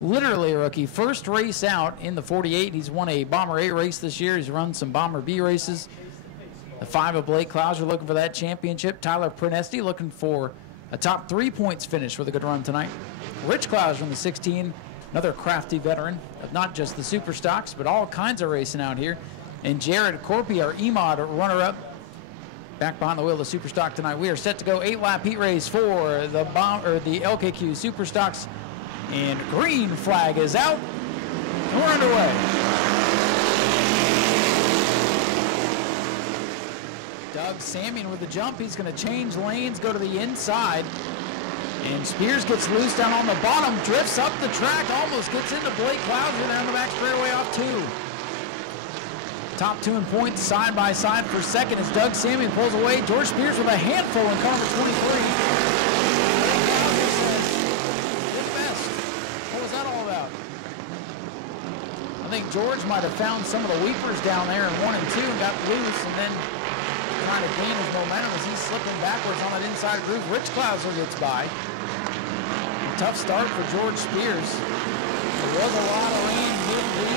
Literally a rookie. First race out in the 48. He's won a Bomber 8 race this year. He's run some Bomber B races. The 5 of Blake Clouser looking for that championship. Tyler Prenesti looking for a top 3 points finish with a good run tonight. Rich Clouser in the 16, another crafty veteran of not just the super stocks, but all kinds of racing out here. And Jared Corpy, our EMOD runner-up, back behind the wheel of the super stock tonight. We are set to go 8-lap heat race for the LKQ super stocks. And green flag is out, and we're underway. Doug Samian with the jump. He's going to change lanes, go to the inside. And Spears gets loose down on the bottom, drifts up the track, almost gets into Blake Clouser there on the back straightaway off 2. Top 2 in points side by side for second as Doug Samian pulls away. George Spears with a handful in car number 23. I think George might have found some of the weepers down there in 1 and 2 and got loose, and then trying to gain his momentum as he's slipping backwards on that inside groove. Rich Clouser gets by. A tough start for George Spears. There was a lot of rain midweek.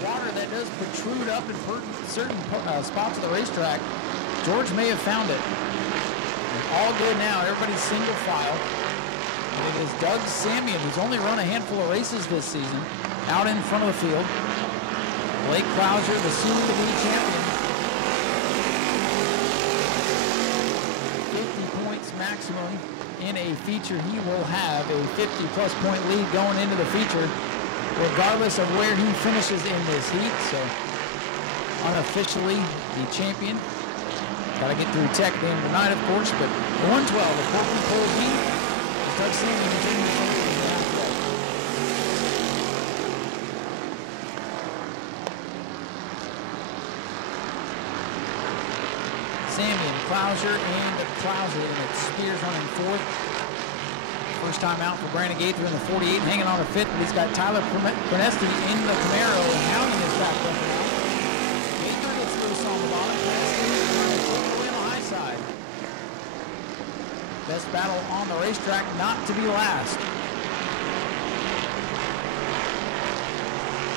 Water that does protrude up in certain spots of the racetrack. George may have found it. All good now. Everybody's single file. It is Doug Samian, who's only run a handful of races this season, out in front of the field. Blake Clouser, the soon-to-be champion. 50 points maximum in a feature. He will have a 50-plus point lead going into the feature, regardless of where he finishes in this heat. So, unofficially, the champion. Got to get through tech at the end of the night, of course, but the 112, the Corky Pole B. Doug Samian Clouser and Clouser, and it's Spears running 4th. First time out for Brandon Gaither in the 48, hanging on a 5th, but he's got Tyler Prenesti in the Camaro and hounding his back up and out. Gaither gets loose on the bottom. Prenesti trying to take away on the high side. Best battle on the racetrack, not to be last.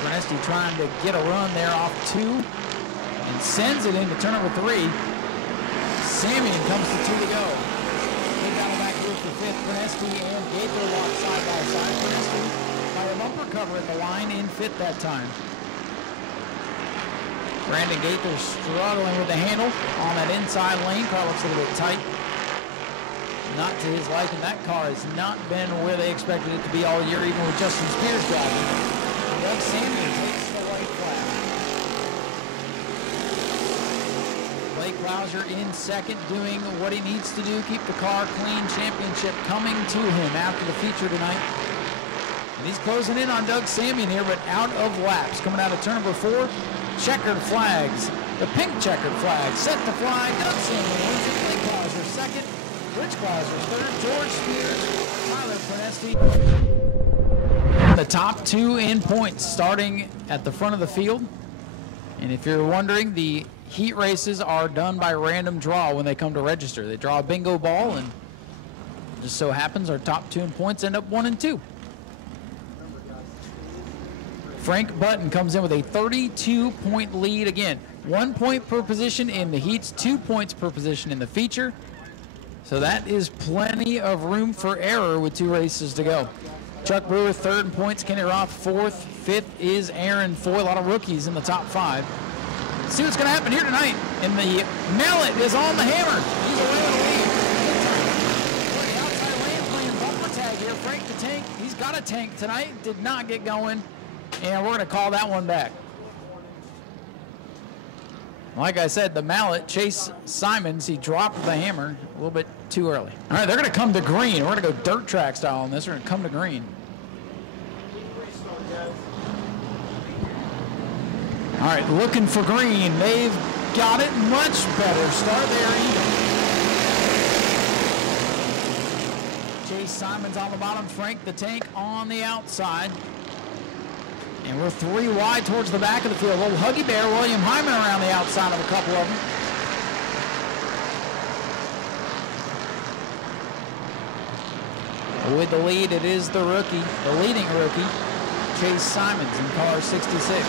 Prenesti trying to get a run there off 2 and sends it into turn number 3. Samian comes to 2 to go. Big battle back here for 5th. Prenesti and Gaither walk side by side. Prenesti by a bumper cover at the line in 5th that time. Brandon Gaither struggling with the handle on that inside lane. Car looks a little bit tight. Not to his liking. That car has not been where they expected it to be all year, even with Justin Spears driving. Doug Samian takes the white flag. Blake Clouser in 2nd, doing what he needs to do, keep the car clean. Championship coming to him after the feature tonight. And he's closing in on Doug Samian here, but out of laps. Coming out of turn number 4, checkered flags. The pink checkered flag set to fly. Doug Samian wins it. Blake Clouser 2nd. Rich Clouser 3rd, George Spears, Tyler Prenesti. The top 2 in points starting at the front of the field. And if you're wondering, the heat races are done by random draw when they come to register. They draw a bingo ball, and it just so happens our top 2 in points end up 1 and 2. Frank Button comes in with a 32-point lead again. 1 point per position in the heats, 2 points per position in the feature. So that is plenty of room for error with 2 races to go. Chuck Brewer 3rd in points, Kenny Roth 4th, 5th is Aaron Foy. A lot of rookies in the top 5. Let's see what's going to happen here tonight. And the Mallet is on the hammer. He's away with the lead. The outside lane playing bumper tag here. Frank the Tank, he's got a tank tonight. Did not get going. And we're going to call that one back. Like I said, the Mallet, Chase Simons, he dropped the hammer a little bit too early. All right, they're going to come to green. We're going to go dirt track style on this. We're going to come to green. All right, looking for green. They've got it much better. Start there even. Chase Simons on the bottom. Frank the Tank on the outside. And we're 3 wide towards the back of the field. Little Huggy Bear, William Hyman around the outside of a couple of them. With the lead, it is the rookie, the leading rookie, Chase Simons in car 66.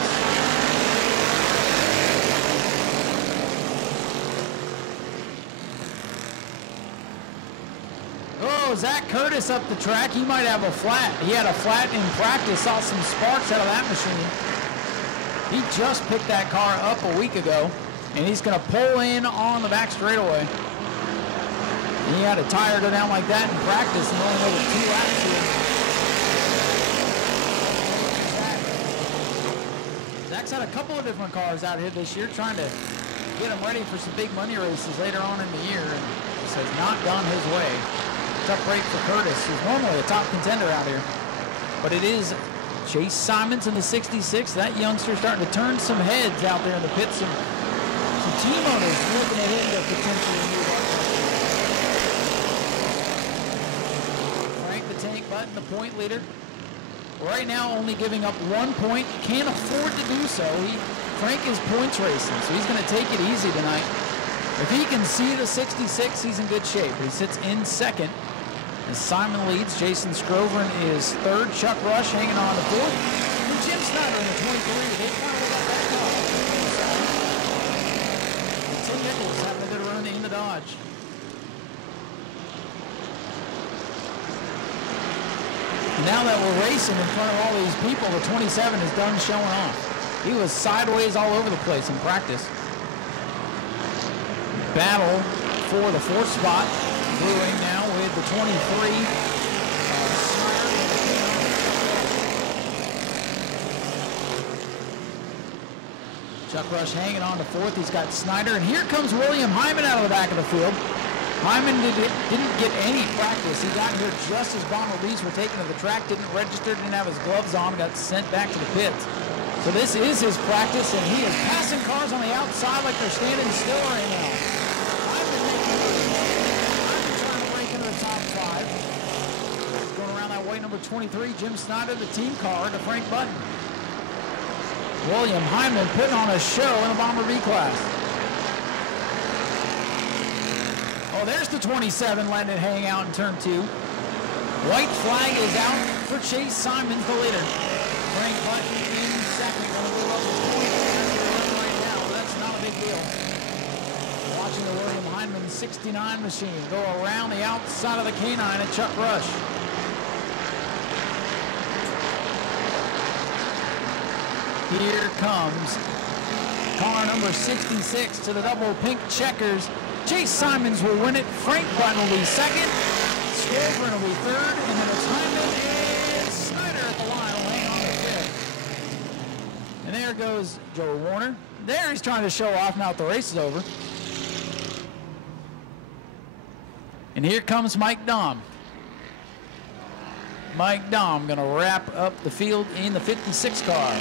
Oh, Zach Curtis up the track. He might have a flat. He had a flat in practice. Saw some sparks out of that machine. He just picked that car up a week ago, and he's going to pull in on the back straightaway. And he had a tire go down like that in practice and only over 2 laps here. Zach's had a couple of different cars out here this year trying to get him ready for some big money races later on in the year, and this has not gone his way. Tough break for Curtis, who's normally a top contender out here. But it is Chase Simons in the 66. That youngster starting to turn some heads out there in the pits. Some team owners looking at him to potentially move up. Frank the Tank Button, the point leader. Right now only giving up 1 point. Can't afford to do so. Frank is points racing, so he's going to take it easy tonight. If he can see the 66, he's in good shape. He sits in second as Simon leads. Jason Scrovern is third. Chuck Rush hanging on to fourth. And Jim Snyder in the 23. They finally got that car. And Tim Nichols having a good run in the Dodge. Now that we're racing in front of all these people, the 27 is done showing off. He was sideways all over the place in practice. Battle for the fourth spot. Brewing now with the 23. Chuck Rush hanging on to fourth. He's got Snyder, and here comes William Hyman out of the back of the field. Hyman didn't get any practice. He got here just as Bomber Bees were taken to the track, didn't register, didn't have his gloves on, got sent back to the pits. So this is his practice, and he is passing cars on the outside like they're standing still right now. Top 5. Going around that white number 23, Jim Snyder, the team car to Frank Button. William Hyman putting on a show in the Bomber B class. Oh, there's the 27 letting it hang out in turn 2. White flag is out for Chase Simons, the leader. Frank Button in second. Going to move up to 20 right now. That's not a big deal. Watching the William Hyman 69 machine go around the outside of the K9 at Chuck Rush. Here comes car number 66 to the double pink checkers. Chase Simons will win it. Frank Button will be second. Scrovern will be third. And then it's Hyman and Snyder at the line will hang on to fifth. And there goes Joe Warner. There he's trying to show off now that the race is over. And here comes Mike Dahm. Mike Dahm going to wrap up the field in the 56 car.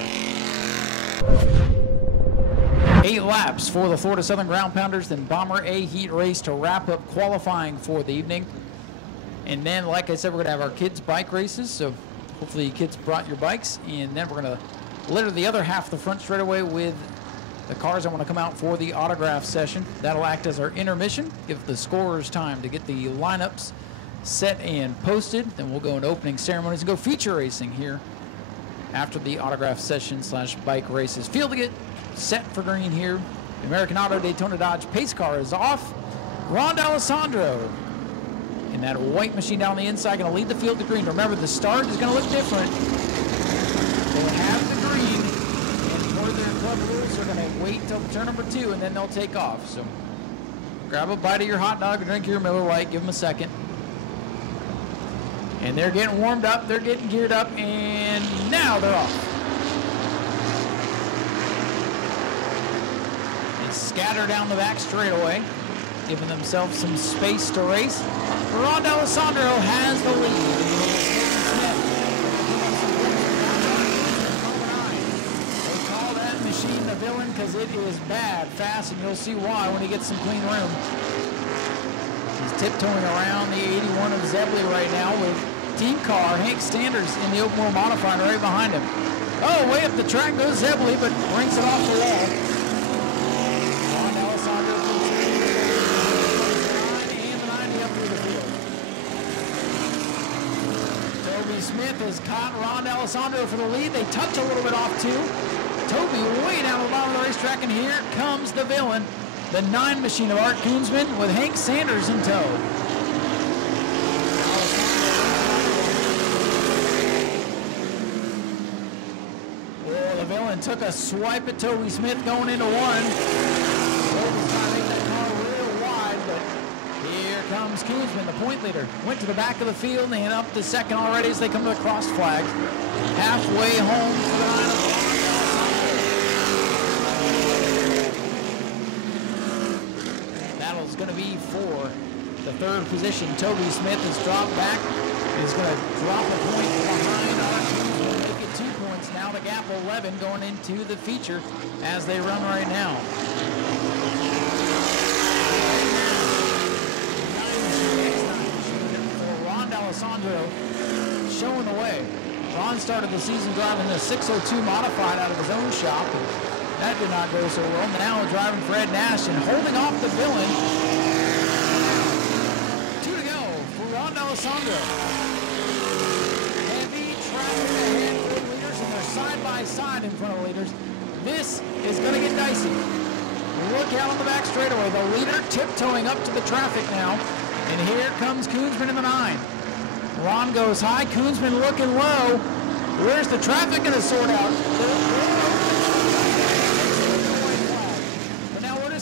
8 laps for the Florida Southern Ground Pounders, then Bomber A heat race to wrap up qualifying for the evening. And then, like I said, we're going to have our kids' bike races, so hopefully you kids brought your bikes. And then we're going to litter the other half of the front straightaway with the cars that want to come out for the autograph session. That'll act as our intermission, give the scorers time to get the lineups set and posted. Then we'll go into opening ceremonies and go feature racing here after the autograph session / bike races. Field to get set for green here. The American Auto Daytona Dodge pace car is off. Ron D'Alessandro in that white machine down the inside going to lead the field to green. Remember, the start is going to look different. They'll have the green, and for their club rules, they're going to wait until turn number 2, and then they'll take off. So grab a bite of your hot dog or drink your Miller Lite. Give them a second. And they're getting warmed up. They're getting geared up, and now they're off. They scatter down the back straightaway, giving themselves some space to race. Ron D'Alessandro has the lead. They call that machine the villain because it is bad, fast, and you'll see why when he gets some clean room. He's tiptoeing around the 81 of Zebley right now with team car Hank Standers in the open wheel modified right behind him. Oh, way up the track goes Zebley, but brings it off the wall. Ron D'Alessandro and the 90 up through the field. Toby Smith has caught Ron D'Alessandro for the lead. They touch a little bit off too. Toby way down the bottom of the racetrack, and here comes the villain, the 9 machine of Art Koonsman with Hank Sanders in tow. Oh, the villain took a swipe at Toby Smith going into 1. Toby's trying to make that car real wide, but here comes Koonsman, the point leader. Went to the back of the field and up to second already as they come to the cross flag. Halfway home for the 9 of going to be for the 3rd position. Toby Smith has dropped back. He's going to drop a point behind Art Koonsman, make it 2 points. Now the gap 11 going into the feature as they run right now. Ron D'Alessandro showing the way. Ron started the season driving the 602 modified out of his own shop. That did not go so well. Now driving for Ed Nash and holding off the villain. 2 to go for Ron D'Alessandro. Heavy traffic ahead for the leaders, and they're side by side in front of the leaders. This is going to get dicey. Look out on the back straightaway. The leader tiptoeing up to the traffic now. And here comes Koonsman in the 9. Ron goes high. Koonsman looking low. Where's the traffic going to sort out?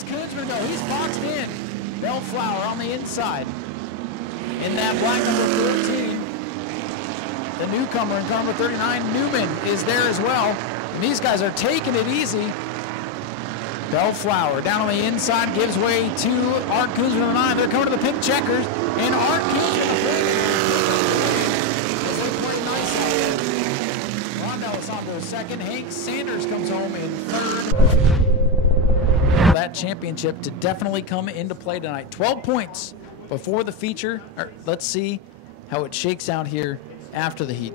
Koonsman go. He's boxed in. Bellflower on the inside. In that black number 14, the newcomer in car number 39, Newman, is there as well. And these guys are taking it easy. Bellflower down on the inside gives way to Art Koonsman on the 9. They're coming to the pink checkers, and Art Koonsman nice. Ron D'Alessandro second. Hank Sanders comes home in 3rd. That championship to definitely come into play tonight. 12 points before the feature. Let's see how it shakes out here after the heat.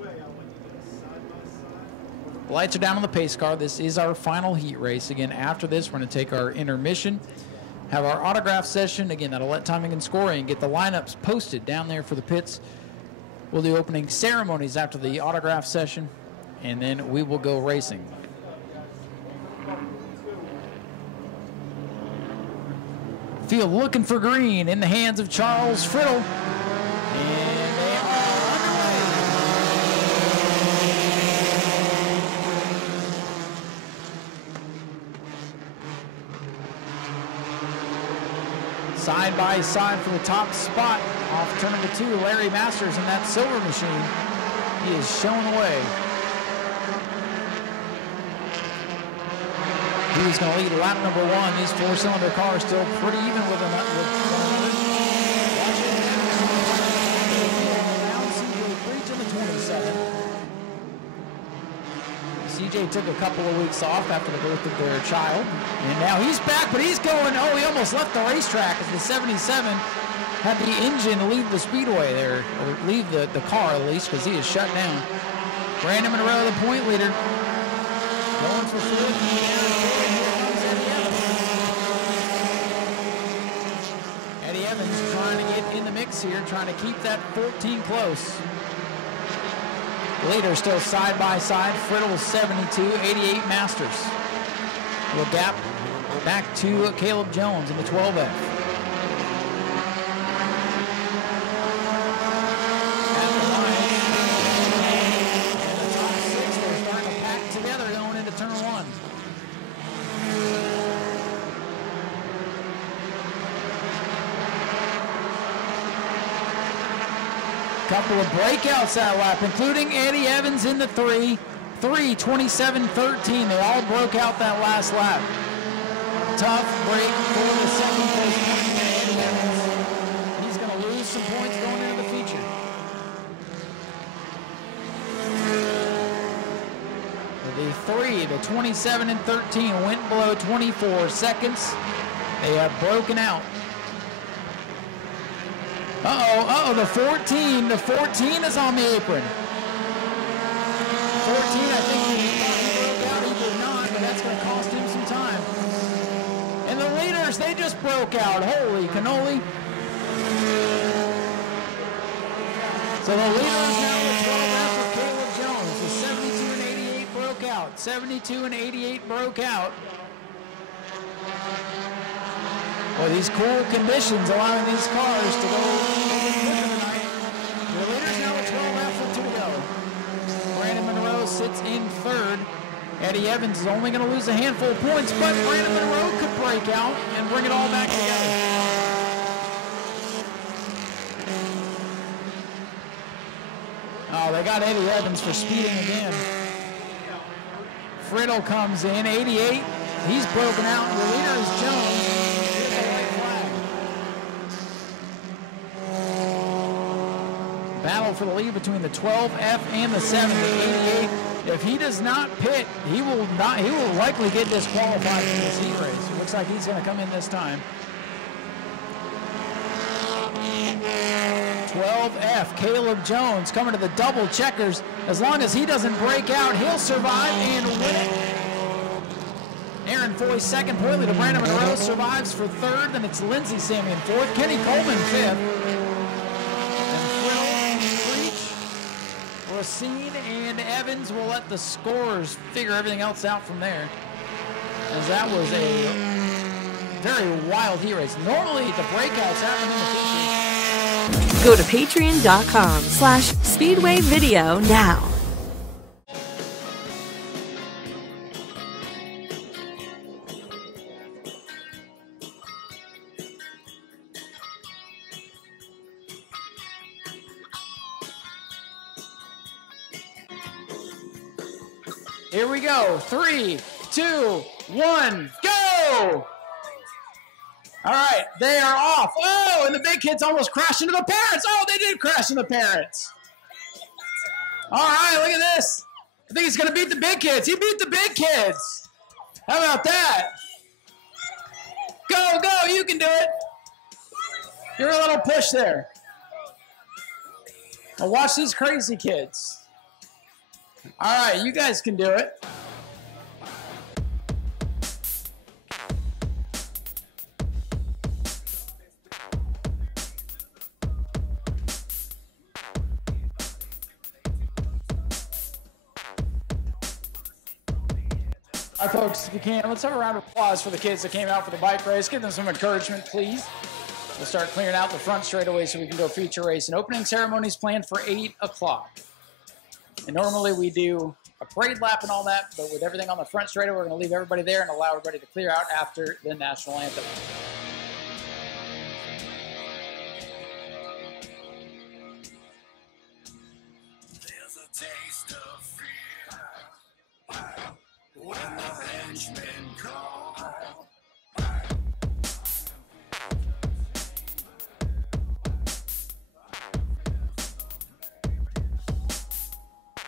The lights are down on the pace car. This is our final heat race. Again, after this, we're going to take our intermission, have our autograph session. Again, that'll let timing and scoring, get the lineups posted down there for the pits. We'll do opening ceremonies after the autograph session, and then we will go racing. Field looking for green in the hands of Charles Friddle. And they are underway. Side by side for the top spot off turn number 2, Larry Masters in that silver machine. He is showing the way. He's going to lead lap number 1. These 4-cylinder cars still pretty even with one another. CJ in the 27. CJ took a couple of weeks off after the birth of their child, and now he's back, but he's going, oh, he almost left the racetrack as the 77 had the engine leave the speedway there, or leave the car at least, because he is shut down. Brandon Monroe, the point leader, going for 4th. Eddie Evans trying to get in the mix here, trying to keep that 14 close. Leader still side by side. Friddle 72, 88 Masters. Will gap back to Caleb Jones in the 12F. Couple of breakouts that lap, including Eddie Evans in the 3, 27-13. They all broke out that last lap. Tough break for the second place point for Eddie Evans. He's going to lose some points going into the feature. The 27 and 13 went below 24 seconds. They have broken out. The 14 is on the apron. 14, I think he broke out, he did not, but that's going to cost him some time. And the leaders, they just broke out. Holy cannoli. So the leaders now with 12 after 72 and 88 broke out. Well, these cool conditions allowing these cars to go even quicker tonight. The leaders now at 12 with 2 to go. Brandon Monroe sits in third. Eddie Evans is only going to lose a handful of points, but Brandon Monroe could break out and bring it all back together. Oh, they got Eddie Evans for speeding again. Friddle comes in, 88. He's broken out. The leader is Jones. Here's the white flag. Battle for the lead between the 12F and the 7, the 88. If he does not pit, he will likely get disqualified from this heat race. It looks like he's going to come in this time. 12F, Caleb Jones coming to the double checkers. As long as he doesn't break out, he'll survive and win it. Aaron Foy second, Poily to Brandon Monroe survives for third. Then it's Lindsey Samian fourth, Kenny Coleman fifth. And Frill, Creech, Racine, and Evans will let the scorers figure everything else out from there. As that was a very wild heat race. Normally the breakouts happen in the feature. Go to patreon.com/Speedway Video now. Here we go. 3, 2, 1, go! All right, they are off. Oh, and the big kids almost crashed into the parents. Oh, they did crash into the parents. All right, look at this. I think he's going to beat the big kids. He beat the big kids. How about that? Go, go, you can do it. You're a little push there. Now watch these crazy kids. All right, you guys can do it. All right, folks, if you can, let's have a round of applause for the kids that came out for the bike race. Give them some encouragement, please. We'll start clearing out the front straightaway so we can go feature race. And opening ceremony is planned for 8 o'clock. And normally we do a parade lap and all that, but with everything on the front straightaway, we're going to leave everybody there and allow everybody to clear out after the national anthem. There's a taste of fear when the henchmen call.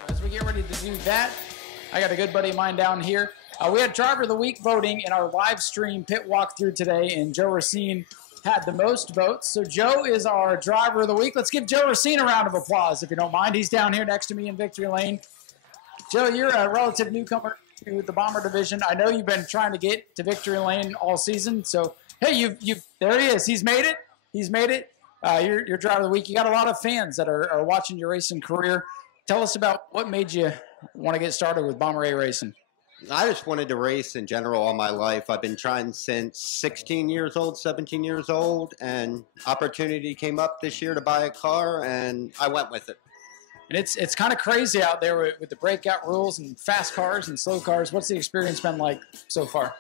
As we get ready to do that, I got a good buddy of mine down here. We had Driver of the Week voting in our live stream pit walkthrough today, and Joe Racine had the most votes. So Joe is our Driver of the Week. Let's give Joe Racine a round of applause, if you don't mind. He's down here next to me in victory lane. Joe, you're a relative newcomer to the Bomber division. I know you've been trying to get to victory lane all season. So, hey, there he is. He's made it. He's made it. You're Driver of the Week. You got a lot of fans that are watching your racing career. Tell us about what made you want to get started with Bomber A racing. I just wanted to race in general all my life. I've been trying since 16 years old, 17 years old, and opportunity came up this year to buy a car, and I went with it. And it's kind of crazy out there with the breakout rules and fast cars and slow cars. What's the experience been like so far?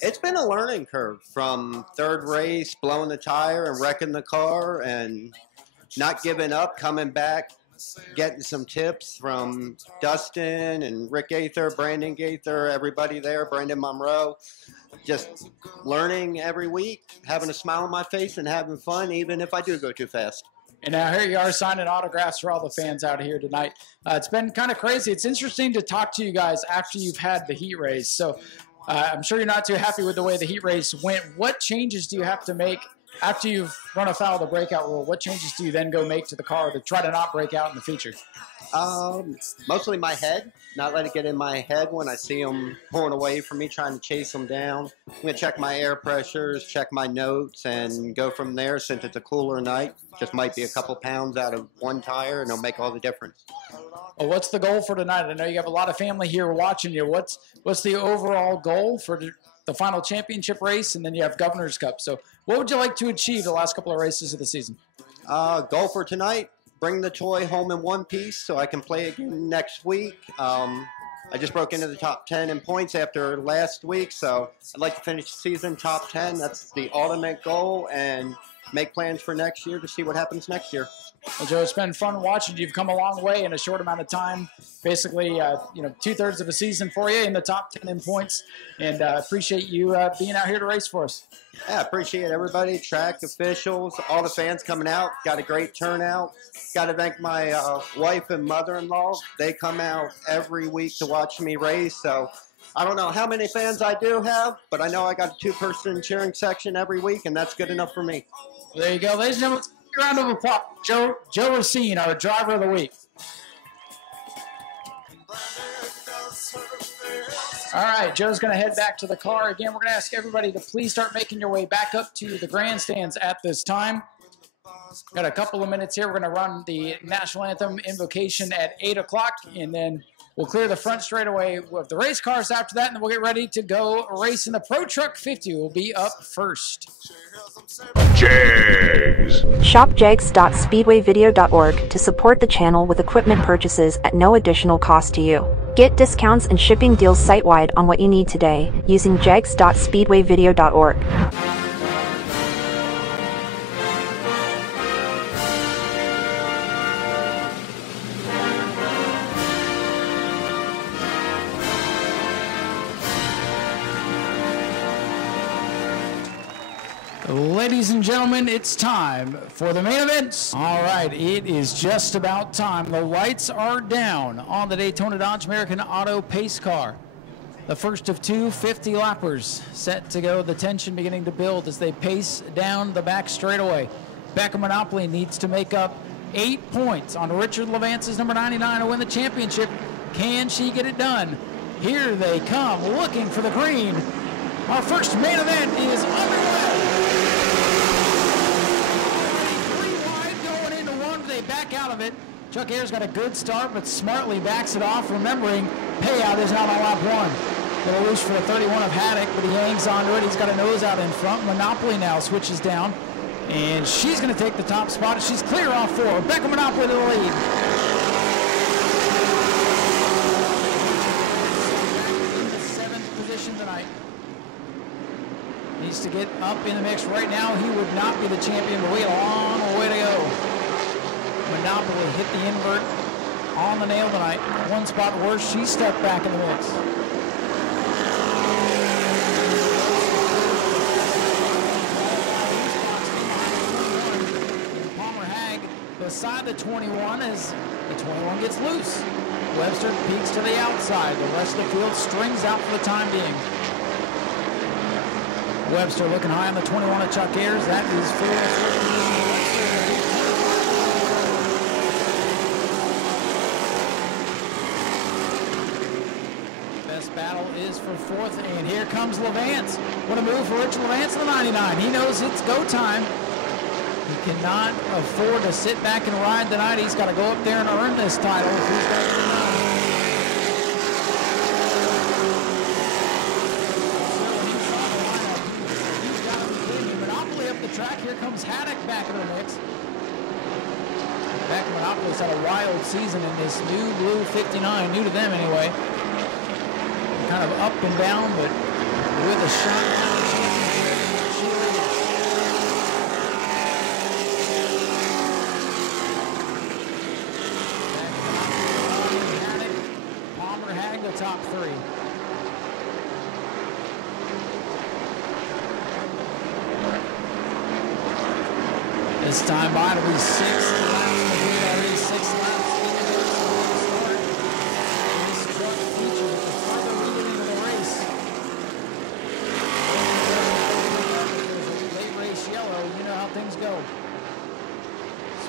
It's been a learning curve from third race, blowing the tire and wrecking the car, and not giving up, coming back, getting some tips from Dustin and Rick Gaither, Brandon Gaither, everybody there, Brandon Monroe. Just learning every week, having a smile on my face and having fun, even if I do go too fast. And now here you are signing autographs for all the fans out here tonight. It's been kind of crazy. It's interesting to talk to you guys after you've had the heat race. So I'm sure you're not too happy with the way the heat race went. What changes do you have to make after you've run afoul of the breakout rule? What changes do you then go make to the car to try to not break out in the feature? Mostly my head. Not let it get in my head when I see them pulling away from me, trying to chase them down. I'm going to check my air pressures, check my notes, and go from there. Since it's a cooler night, just might be a couple pounds out of one tire, and it'll make all the difference. Well, what's the goal for tonight? I know you have a lot of family here watching you. What's the overall goal for the final championship race, and then you have Governor's Cup? So what would you like to achieve the last couple of races of the season? Goal for tonight, bring the toy home in one piece so I can play again next week. I just broke into the top 10 in points after last week, so I'd like to finish the season top 10. That's the ultimate goal, and make plans for next year to see what happens next year. Well, Joe, it's been fun watching. You've come a long way in a short amount of time. Basically, 2/3 of a season for you in the top 10 in points, and appreciate you being out here to race for us. Yeah, appreciate everybody, track officials, all the fans coming out. Got a great turnout. Got to thank my wife and mother-in-law. They come out every week to watch me race. So I don't know how many fans I do have, but I know I got a 2-person cheering section every week, and that's good enough for me. Well, there you go. Ladies and gentlemen, a round of applause. Joe Racine, our driver of the week. All right, Joe's going to head back to the car. Again, we're going to ask everybody to please start making your way back up to the grandstands at this time. Got a couple of minutes here. We're going to run the National Anthem invocation at 8 o'clock, and then we'll clear the front straightaway with the race cars after that, and then we'll get ready to go race in the Pro Truck 50. Will be up first. Jags. Shop jags.speedwayvideo.org to support the channel with equipment purchases at no additional cost to you. Get discounts and shipping deals site-wide on what you need today using jags.speedwayvideo.org. Ladies and gentlemen, it's time for the main event. All right, it is just about time. The lights are down on the Daytona Dodge American Auto Pace Car. The first of two 50-lappers set to go. The tension beginning to build as they pace down the back straightaway. Becca Monopoly needs to make up 8 points on Richard Levance's number 99 to win the championship. Can she get it done? Here they come, looking for the green. Our first main event is underway. Back out of it. Chuck Ayers got a good start, but smartly backs it off, remembering payout is not on lap one. Little loose for the 31 of Haddock, but he hangs onto it. He's got a nose out in front. Monopoly now switches down, and she's going to take the top spot. She's clear off 4. Becca Monopoly to the lead. In the 7th position tonight. Needs to get up in the mix right now. He would not be the champion, but we have a long way to go. Monopoly hit the invert on the nail tonight. One spot worse, she stepped back in the mix. Palmer Hag beside the 21 as the 21 gets loose. Webster peeks to the outside. The rest of the field strings out for the time being. Webster looking high on the 21 of Chuck Ayers. That is full. Battle is for 4th, and here comes Levance. What a move for Richard Levance in the 99. He knows it's go time. He cannot afford to sit back and ride tonight. He's got to go up there and earn this title. Monopoly up the track. Here comes Haddock back in the mix. Back Monopoly's had a wild season in this new blue 59, new to them anyway. Kind of up and down, but with a shot. Palmer Hag, the top 3. This time by to be 6 laps. 6 laps.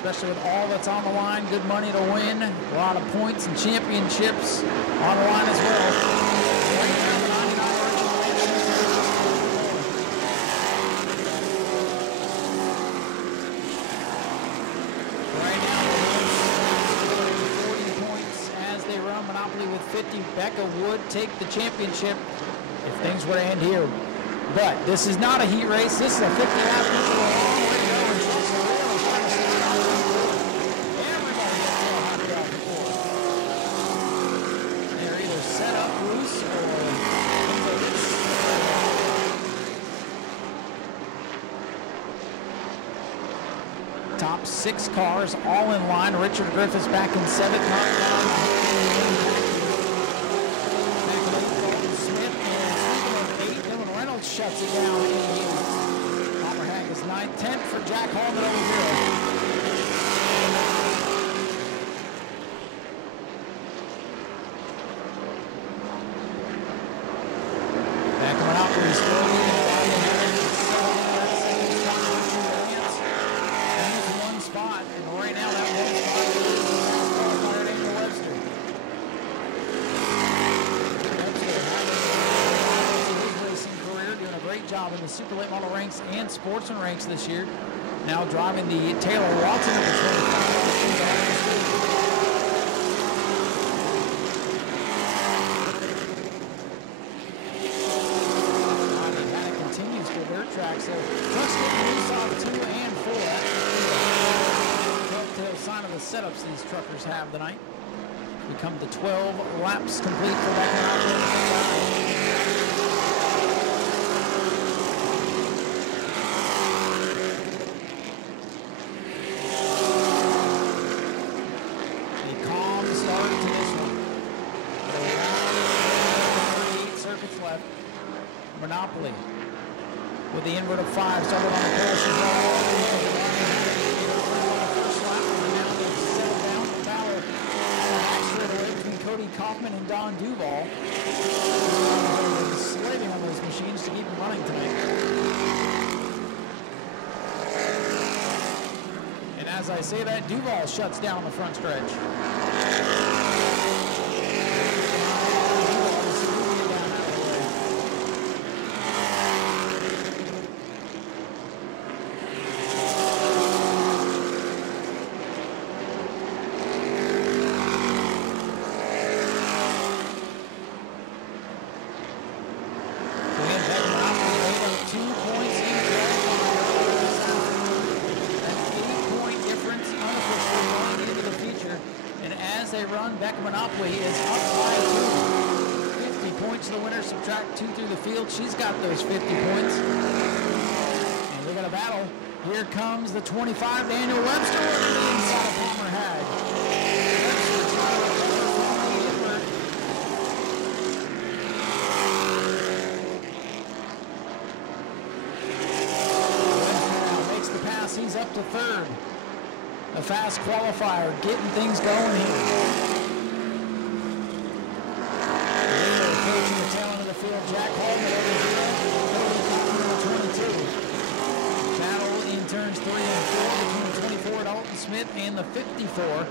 especially with all that's on the line. Good money to win. A lot of points and championships on the line as well. Right now, the 99 Richard Lance right now, the 40 points as they run Monopoly with 50. Becca would take the championship if things were to end here. But this is not a heat race. This is a 50 lap race. A long way to go. And she's really trying to stay out of the everybody gets a hot dog before. They're either set up loose or top 6 cars all in line. Richard Griffiths back in 7th. Shuts it down in the 8th. Palmer Hag is 9th. 10th for Jack Holman over here. Back coming out for his one spot, and right now that one spot is Daniel Webster. Great job in the Super Late Model ranks and Sportsman ranks this year. Now driving the Taylor Watson number 25. Continues to dirt track, so trucks getting loose off 2 and 4. Telltale sign of the setups these truckers have tonight. We come to 12 laps complete for Becker. Monopoly with the invert of 5 started on the pole. She's first lap, and now they've settled down. Fowler straight away between Cody Kaufman and Don Duval. Slaving on those machines to keep them running tonight. And as I say that, Duval shuts down the front stretch. Beck Monopoly is up by 2. 50 points to the winner. Subtract 2 through the field. She's got those 50 points. And we got a battle. Here comes the 25, Daniel Webster, over the inside of Palmer Hag. Webster makes the pass. He's up to 3rd. A fast qualifier, getting things going here. Approaching the tail end of the field, Jack Holman over here, 22. Battle in turns 3 and 4 between 24 Dalton Smith and the 54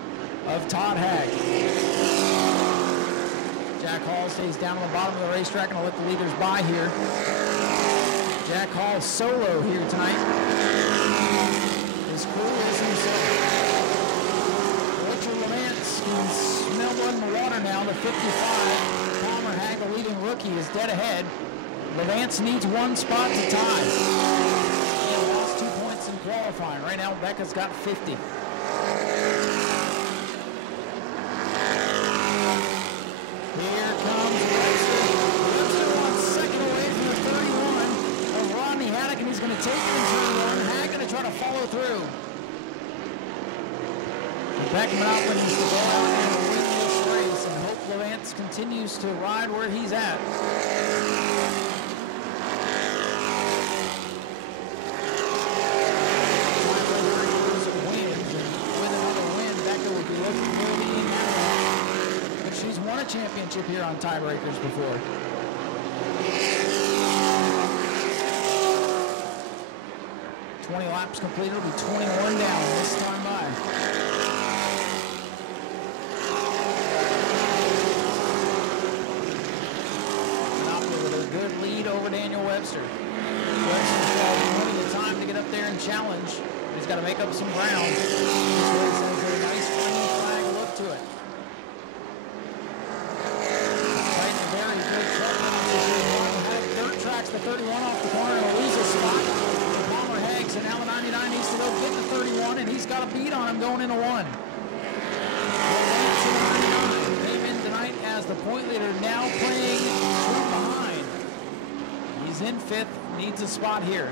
of Todd Hag. Jack Hall stays down on the bottom of the racetrack and I'll let the leaders by here. Jack Hall solo here tonight. His crew is himself. Can smell blood in the water now. The 55, Palmer Hag, the leading rookie, is dead ahead. Levance needs 1 spot to tie. He lost 2 points in qualifying. Right now, Becca's got 50. Here comes Webster. Webster 1 second away from the 31 of Rodney Haddock, and he's going to take it in turn 1. Hag going to try to follow through. Beck Monopoly needs to go out and win this race and hope Levance continues to ride where he's at. Wins, and with another win, Becca would be looking really in that. But she's won a championship here on Tiebreakers before. 20 laps completed. It'll be 21 down this time by. Monopoly with a good lead over Daniel Webster. Webster's got plenty of time to get up there and challenge. He's got to make up some ground. This race has a nice green flag look to it. Right, very good truck. Dirt tracks the 31 off the corner and lose a spot. Palmer Hags, and now the 99 needs to go get the 31, and he's got a beat on him going into 1. Came in tonight as the point leader, now playing from behind. He's in 5th, needs a spot here.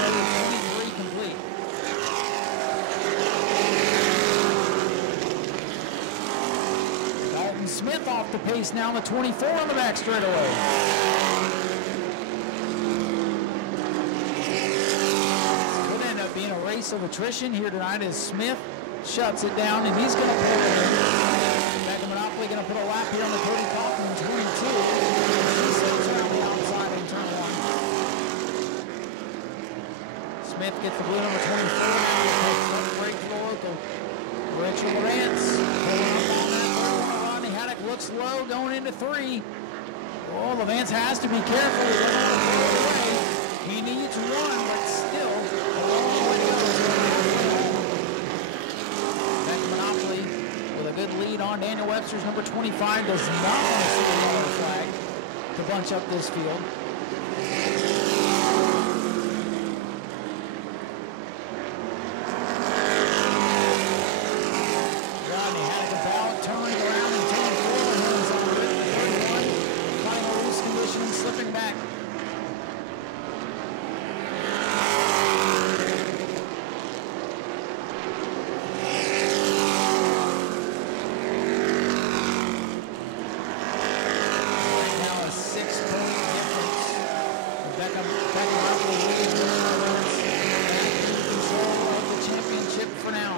23 complete. Dalton Smith off the pace now, the 24 on the back straightaway. Could end up being a race of attrition here tonight as Smith shuts it down, and he's going to pull it in. Beckham Monopoly going to put a lap here on the Cody Kaufman 22. He sails around the outside in turn 1. Smith gets the blue number 24 now. Break for the local. Richard Lawrence pulling up on that. Rodney Haddock looks low going into 3. Oh, Lawrence has to be careful. He's going to throw it away. He needs 1, but still a long way to go. Beck Monopoly with a good lead on Daniel Webster's number 25. Does not want to see the yellow flag to bunch up this field. Slipping back. Right now a 6-point difference. Beckham leads control of the championship for now.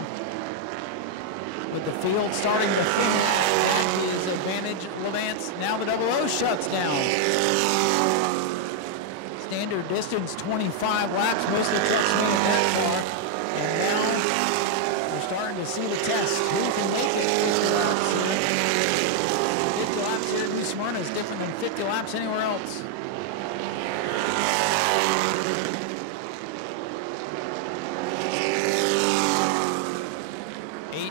With the field starting to finish at his advantage, Levance. Now the 00 shuts down. Standard distance 25 laps. Most of the trucks made it that far. And now we're starting to see the test. Who can make it 50 laps? 50 laps here at New Smyrna is different than 50 laps anywhere else.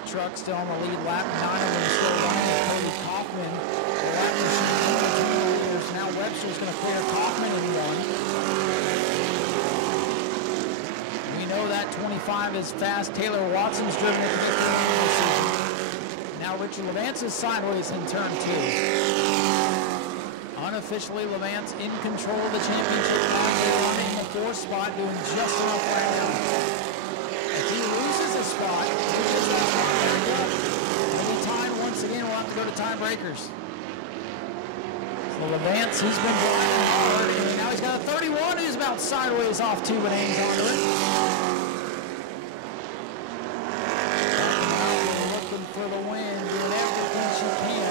Trucks still on the lead lap. 9 of them still running. Cody Kaufman. The lap machine leaders. Now Webster's going to clear Kaufman in 1. We know that 25 is fast. Taylor Watson's driven it to get the season. Now Richard Levance is sideways in turn 2. Unofficially, Levance in control of the championship. Running the 4th spot, doing just enough right now. If he loses a spot, he'll be tied once again. We'll have to go to tiebreakers. So Levance, he's been driving hard, and now he's got a 31 who's about sideways off 2, but hangs onto it. Looking for the win, doing everything she can.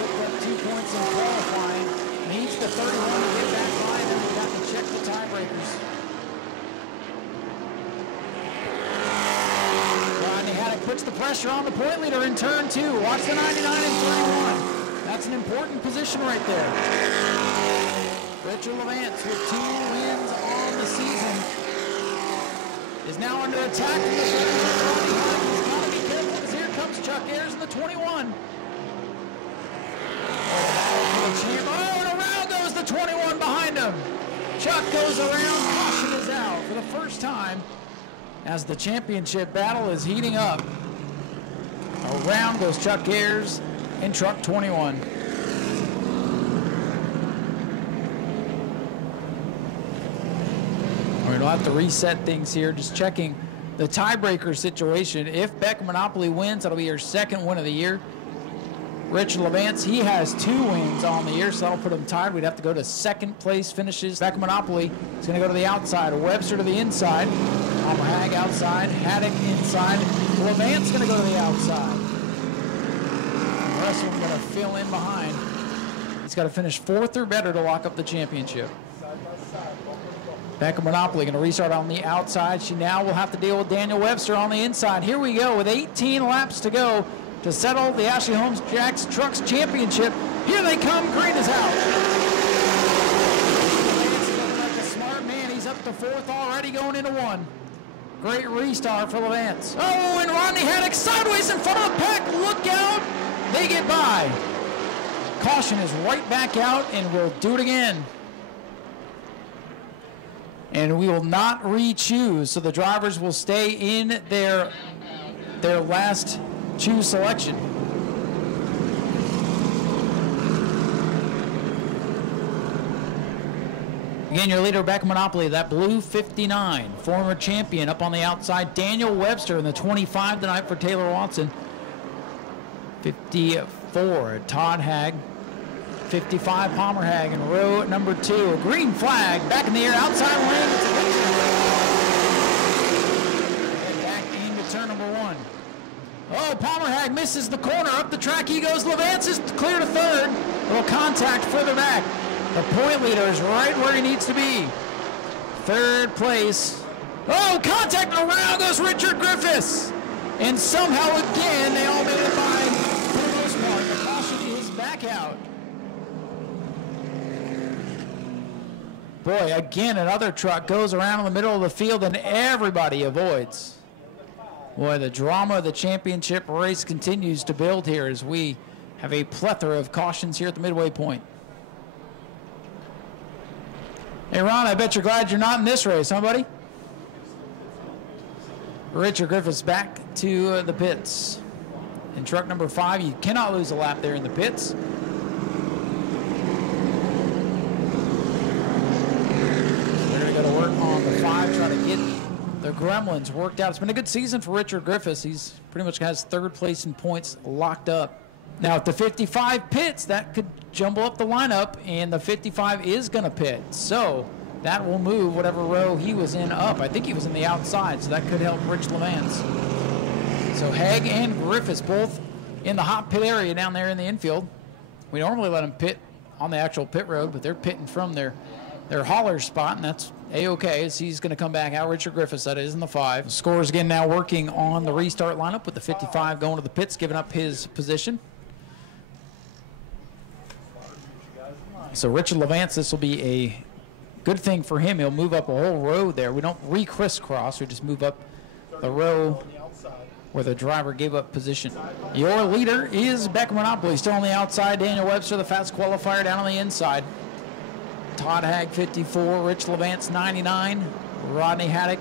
Picked up 2 points in qualifying. Needs the 31 to get back line, and we got to check the tiebreakers. Puts the pressure on the point leader in turn 2. Watch the 99 and 31. That's an important position right there. Richard Levance with 2 wins on the season is now under attack. He's got to be careful because here comes Chuck Ayers in the 21. Oh, and around goes the 21 behind him. Chuck goes around. Caution is out for the first time as the championship battle is heating up. Around goes Chuck Ayers in truck 21. All right, we'll have to reset things here. Just checking the tiebreaker situation. If Beck Monopoly wins, that'll be her 2nd win of the year. Rich Levance, he has 2 wins on the year, so that'll put him tied. We'd have to go to 2nd place finishes. Beck Monopoly is going to go to the outside. Webster to the inside. Palmer Hag outside. Haddock inside. Levance going to go to the outside. The rest of them going to fill in behind. He's got to finish 4th or better to lock up the championship. Becca Monopoly going to restart on the outside. She now will have to deal with Daniel Webster on the inside. Here we go with 18 laps to go to settle the Ashley Holmes Jacks Trucks Championship. Here they come. Green is out. Like a smart man. He's up to fourth already, going into one. Great restart for Levance. Oh, and Rodney Haddock sideways in front of the pack. Look out. They get by. Caution is right back out, and we'll do it again. And we will not re-choose, so the drivers will stay in their last choose selection. Again, your leader, Becca Monopoly, that blue 59, former champion up on the outside. Daniel Webster in the 25 tonight for Taylor Watson. 54, Todd Haag. 55, Palmer Haag in row number 2. A green flag back in the air, outside lane. And back into turn number 1. Oh, Palmer Haag misses the corner. Up the track he goes. Levance is clear to third. A little contact further back. The point leader is right where he needs to be. Third place. Oh, contact, and around goes Richard Griffiths. And somehow again, they all made it by for the most part. The caution is back out. Boy, again, another truck goes around in the middle of the field and everybody avoids. Boy, the drama of the championship race continues to build here as we have a plethora of cautions here at the midway point. Hey, Ron, I bet you're glad you're not in this race, huh, buddy? Richard Griffiths back to the pits. In truck number 5, you cannot lose a lap there in the pits. On the 5, try to get the gremlins worked out. It's been a good season for Richard Griffiths. He's pretty much has third place in points locked up. Now, if the 55 pits, that could jumble up the lineup, and the 55 is going to pit. So that will move whatever row he was in up. I think he was in the outside, so that could help Rich Levance. So Haag and Griffiths both in the hot pit area down there in the infield. We normally let them pit on the actual pit road, but they're pitting from their hauler spot, and that's A-okay as he's going to come back out. Richard Griffiths, that is, in the 5. Scores again now working on the restart lineup with the 55 going to the pits, giving up his position. So Richard Levance, this will be a good thing for him. He'll move up a whole row there. We don't re-crisscross. We just move up the row where the driver gave up position. Your leader is Becca Monopoly, still on the outside. Daniel Webster, the fast qualifier, down on the inside. Todd Haag, 54, Rich Levance, 99, Rodney Haddock,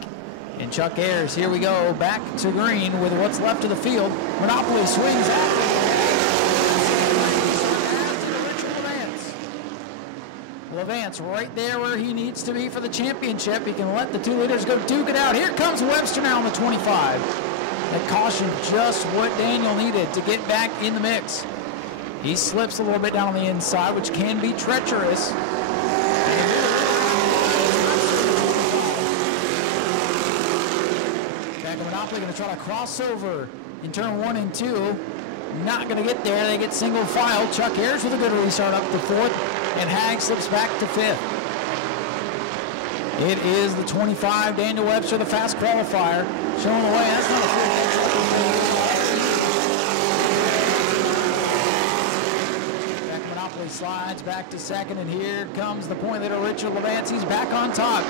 and Chuck Ayers. Here we go, back to green with what's left of the field. Monopoly swings out. Levance right there where he needs to be for the championship. He can let the 2 leaders go duke it out. Here comes Webster now on the 25. That caution just what Daniel needed to get back in the mix. He slips a little bit down on the inside, which can be treacherous. Monopoly going to try to cross over in turn 1 and 2. Not going to get there. They get single file. Chuck Ayers with a good restart up to 4th, and Haag slips back to 5th. It is the 25, Daniel Webster, the fast qualifier, showing the way. That's not a full. Back Monopoly slides back to 2nd, and here comes the point leader, Richard Levance. He's back on top.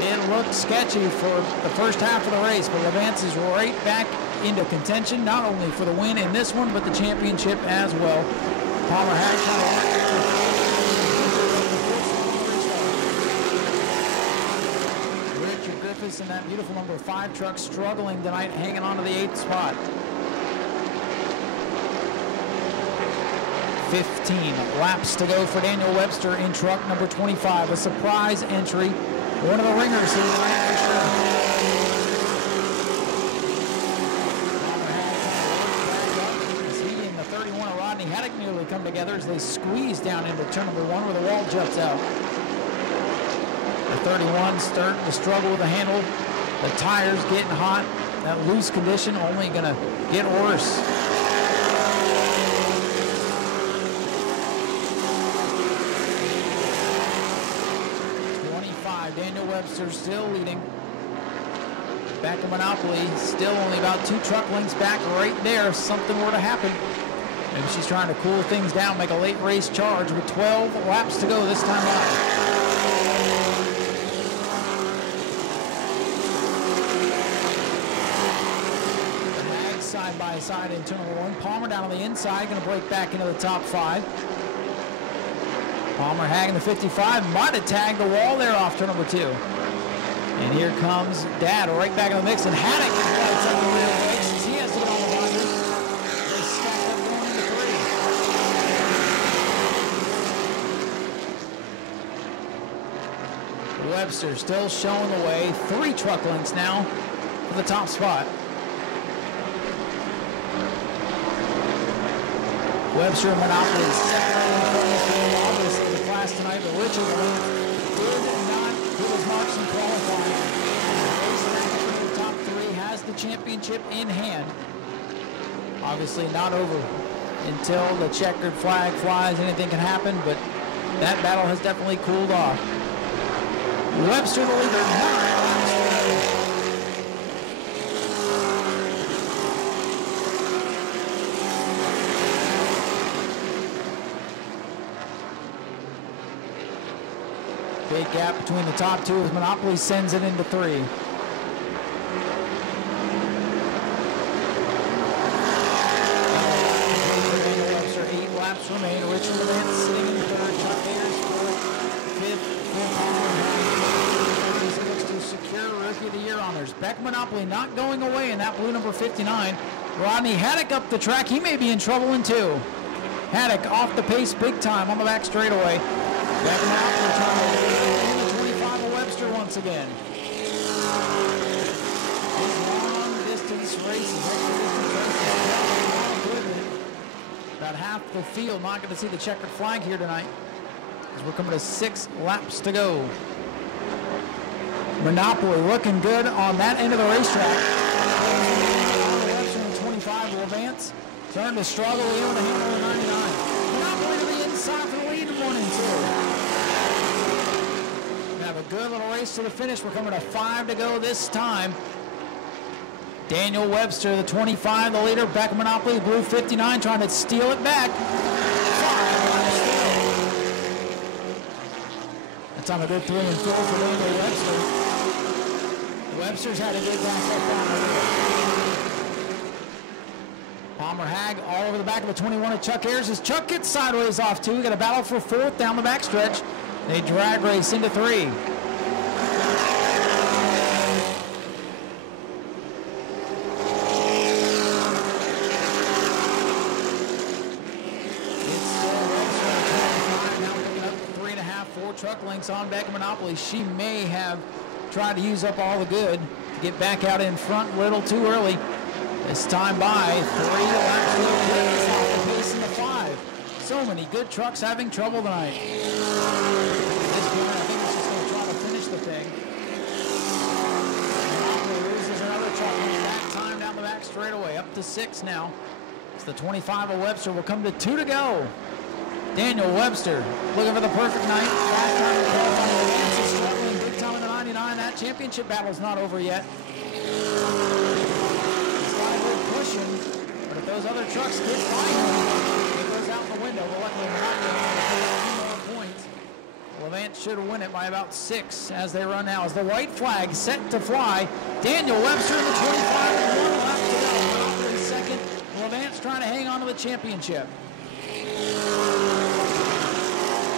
It looked sketchy for the first half of the race, but Levance is right back into contention, not only for the win in this one, but the championship as well. Palmer Haag Richard Griffiths in that beautiful number 5 truck struggling tonight, hanging on to the 8th spot. 15 laps to go for Daniel Webster in truck number 25. A surprise entry. One of the ringers here tonight for sure. He and the 31 of Rodney Haddock nearly come together as they squeeze down into turn number 1 where the wall juts out. The 31 starting to struggle with the handle. The tires getting hot. That loose condition only going to get worse. Webster still leading. Becca Monopoly still only about 2 truck lengths back right there if something were to happen. Maybe she's trying to cool things down, make a late race charge with 12 laps to go this time out. Side by side in turn number 1. Palmer down on the inside, going to break back into the top 5. Palmer Hag in the 55, might have tagged the wall there off turn number 2. And here comes Dad right back in the mix, and Haddock is on the rear brakes. He has to get on the boundary. They stack up going into 3. Webster still showing the way. 3 truck lengths now for the top spot. Webster and Monopoly second in the class tonight, but Richard did not do his marks in qualifying. The top 3 has the championship in hand. Obviously not over until the checkered flag flies. Anything can happen, but that battle has definitely cooled off. Webster the leader, 9 laps. Big gap between the top 2 as Monopoly sends it into 3. Webster, 8 laps remain. Richard Levant sitting in 3rd. Chuck Ayers 4th. 5th. Looks to secure Rookie of the Year honors. Beck Monopoly not going away in that blue number 59. Rodney Haddock up the track. He may be in trouble in 2. Haddock off the pace big time on the back straightaway. Beck Monopoly trying to win the 25 of Webster once again. Long distance races. About half the field not going to see the checkered flag here tonight, as we're coming to 6 laps to go. Monopoly looking good on that end of the racetrack. Webster in 25 will advance. Starting to struggle here with the handle of 99. Monopoly to the inside for the lead in 1 and 2. We have a good little race to the finish. We're coming to 5 to go this time. Daniel Webster, the 25, the leader. Beck Monopoly, blue 59, trying to steal it back. That time a good 3 and 4 for Daniel Webster. Webster's had a good back up on. Palmer Hag all over the back of the 21 of Chuck Ayers as Chuck gets sideways off 2. We got a battle for 4th down the backstretch. They drag race into 3. Truck lengths on Beck Monopoly. She may have tried to use up all the good to get back out in front a little too early. This time by 3 laps to the pace in the 5. So many good trucks having trouble tonight. At this point, I think it's just going to try to finish the thing. Monopoly loses another truck that time down the back straightaway, up to 6 now. It's the 25 of Webster. Will come to 2 to go. Daniel Webster looking for the perfect night. Last time in qualifying, Lance is struggling big time in the 99. That championship battle's not over yet. Slider pushing, but if those other trucks get by him, it goes out the window. But luckily, not more points. Levant should win it by about 6 as they run now. As the white flag set to fly, Daniel Webster in the 25 with 1 lap to go. Monopoly second. Levant's trying to hang on to the championship.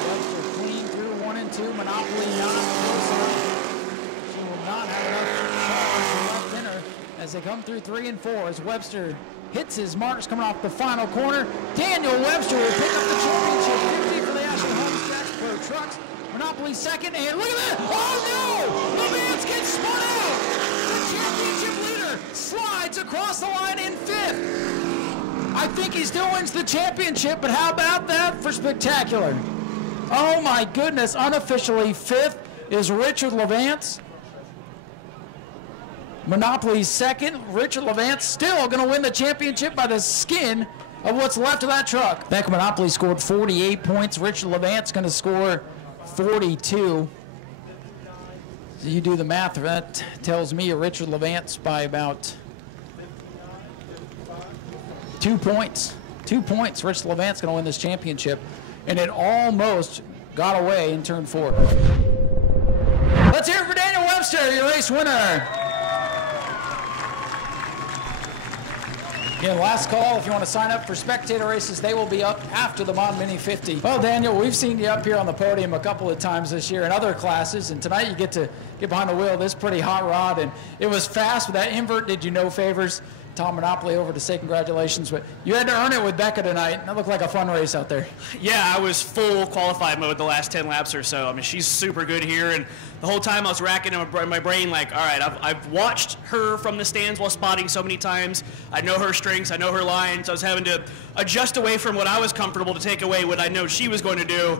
Webster clean through 1 and 2. Monopoly not close enough. She will not have enough left in her as they come through 3 and 4. As Webster hits his marks coming off the final corner. Daniel Webster will pick up the championship. 50 for the Ashley Holmes Jacks Pro Trucks. Monopoly second, and look at that! Oh no! Levance gets spun out! The championship leader slides across the line in 5th. I think he still wins the championship, but how about that for spectacular? Oh my goodness, unofficially 5th is Richard Levance. Monopoly second. Richard Levance still going to win the championship by the skin of what's left of that truck. Beck Monopoly scored 48 points. Richard Levance going to score 42. So you do the math. That tells me Richard Levance by about 2 points. 2 points. Richard Levance going to win this championship. And it almost got away in turn 4. Let's hear it for Daniel Webster, your race winner. Again, last call. If you want to sign up for spectator races, they will be up after the Mod Mini 50. Well, Daniel, we've seen you up here on the podium a couple of times this year in other classes, and tonight you get to get behind the wheel of this pretty hot rod, and it was fast with that invert. Did you no favors? Tom Monopoly over to say congratulations, but you had to earn it with Becca tonight. That looked like a fun race out there. Yeah, I was full qualified mode the last 10 laps or so. I mean, she's super good here, and the whole time I was racking in my brain like, all right, I've watched her from the stands while spotting so many times. I know her strengths, I know her lines. I was having to adjust away from what I was comfortable to take away what I know she was going to do.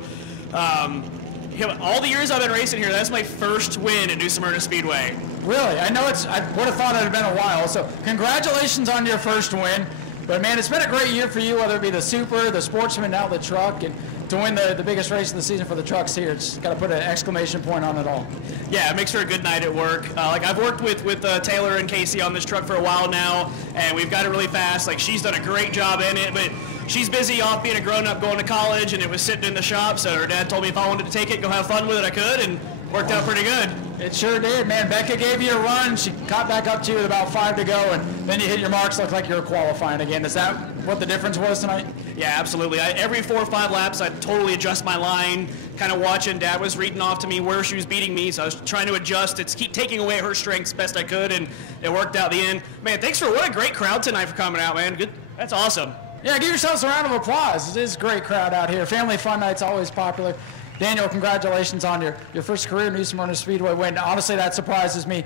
All the years I've been racing here, that's my first win at New Smyrna Speedway. Really? I know I would have thought it had been a while. So congratulations on your first win. But man, it's been a great year for you, whether it be the Super, the Sportsman, now the truck, and to win the biggest race of the season for the trucks here. It's got to put an exclamation point on it all. Yeah, it makes for a good night at work. Like I've worked with Taylor and Casey on this truck for a while now, and we've got it really fast. Like she's done a great job in it, but she's busy off being a grown-up going to college, and it was sitting in the shop, so her dad told me if I wanted to take it, go have fun with it, I could, and worked out pretty good. It sure did, man. Becca gave you a run. She caught back up to you with about 5 to go, and then you hit your marks. Looked like you were qualifying again. Is that what the difference was tonight? Yeah, absolutely. Every 4 or 5 laps, I'd totally adjust my line, kind of watching. Dad was reading off to me where she was beating me, so I was trying to adjust. It's keep taking away her strengths best I could, and it worked out the end. Man, thanks for what a great crowd tonight for coming out, man. Good. That's awesome. Yeah, give yourselves a round of applause. It is a great crowd out here. Family fun night's always popular. Daniel, congratulations on your first career New Smyrna Speedway win. Honestly, that surprises me.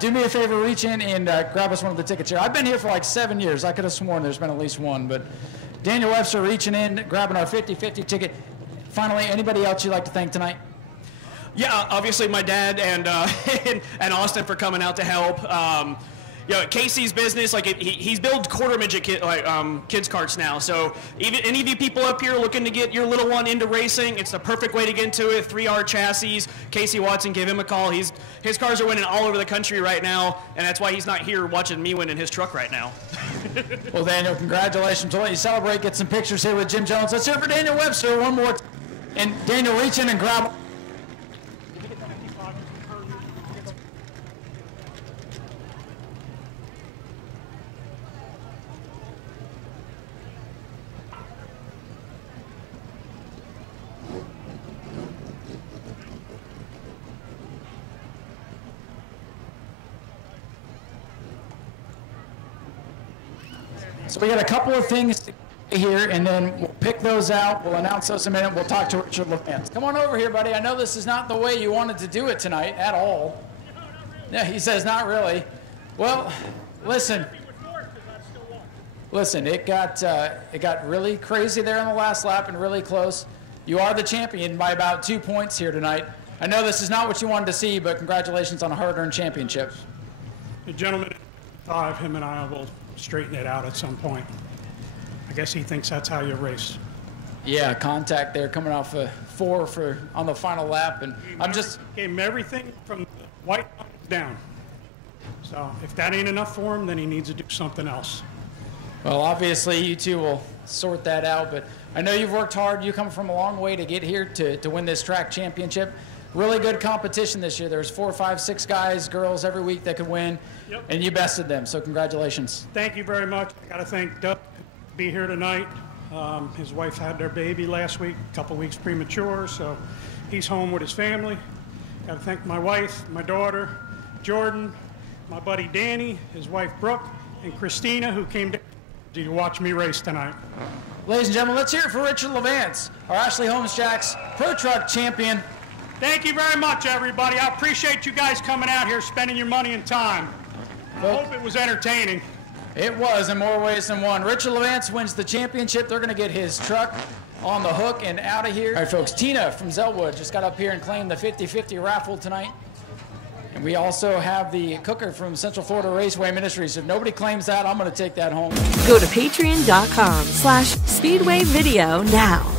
Do me a favor, reach in and grab us one of the tickets here. I've been here for like 7 years. I could have sworn there's been at least one. But Daniel Webster reaching in, grabbing our 50-50 ticket. Finally, anybody else you'd like to thank tonight? Yeah, obviously my dad and and Austin for coming out to help. Casey's business, like he's built quarter midget kids carts now. So even any of you people up here looking to get your little one into racing, it's the perfect way to get into it. 3R chassis. Casey Watson, give him a call. His cars are winning all over the country right now, and that's why he's not here watching me win in his truck right now. Well, Daniel, congratulations. We'll let you celebrate. Get some pictures here with Jim Jones. Let's hear it for Daniel Webster one more. And Daniel, reach in and grab. So we got a couple of things here, and then we'll pick those out. We'll announce those in a minute. We'll talk to Richard Levance. Come on over here, buddy. I know this is not the way you wanted to do it tonight at all. Yeah, he says not really. Well, listen. Listen, it got really crazy there in the last lap and really close. You are the champion by about 2 points here tonight. I know this is not what you wanted to see, but congratulations on a hard-earned championship. The gentleman at 5, him and I will straighten it out at some point. I guess he thinks that's how you race. Yeah, contact there coming off a 4 on the final lap, and gave him everything from the white down. So if that ain't enough for him, then he needs to do something else. Well, obviously you two will sort that out, but I know you've worked hard. You come from a long way to get here to win this track championship. Really good competition this year. There's 4, 5, 6 guys, girls every week that could win, yep. And you bested them, so congratulations. Thank you very much. I got to thank Doug for being here tonight. His wife had their baby last week, a couple weeks premature, so he's home with his family. Got to thank my wife, my daughter, Jordan, my buddy Danny, his wife Brooke, and Christina, who came to watch me race tonight. Ladies and gentlemen, let's hear it for Richard Levance, our Ashley Holmes Jacks Pro Truck champion. Thank you very much, everybody. I appreciate you guys coming out here, spending your money and time. I hope it was entertaining. It was in more ways than one. Richard Levance wins the championship. They're going to get his truck on the hook and out of here. All right, folks, Tina from Zellwood just got up here and claimed the 50-50 raffle tonight. And we also have the cooker from Central Florida Raceway Ministries. If nobody claims that, I'm going to take that home. Go to patreon.com/Speedway Video now.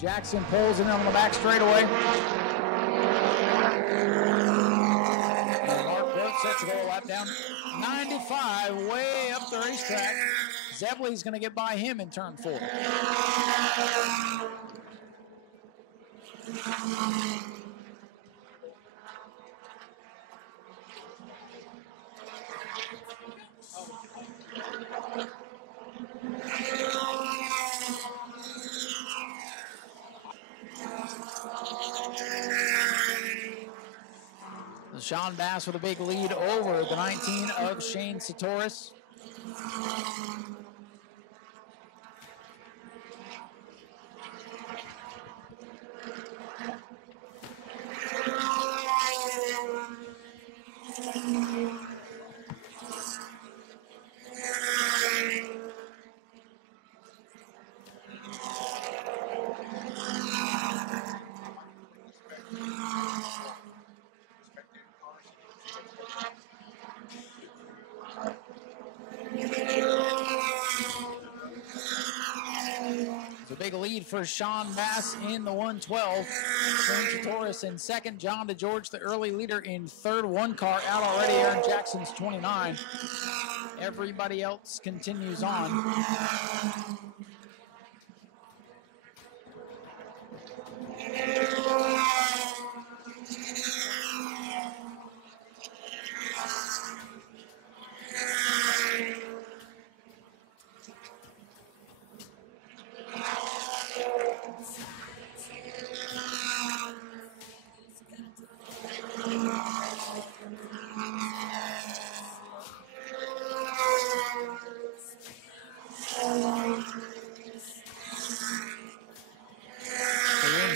Jackson pulls it in on the back straightaway. Mark Roach sets to go a lap down. 95, way up the racetrack. Zebley's going to get by him in turn 4. Sean Bass with a big lead over the 19 of Shane Satoris. It's a big lead for Sean Bass in the 112. Shane Satoris in second. John DeGeorge, the early leader in third. One car out already. Aaron Jackson's 29. Everybody else continues on.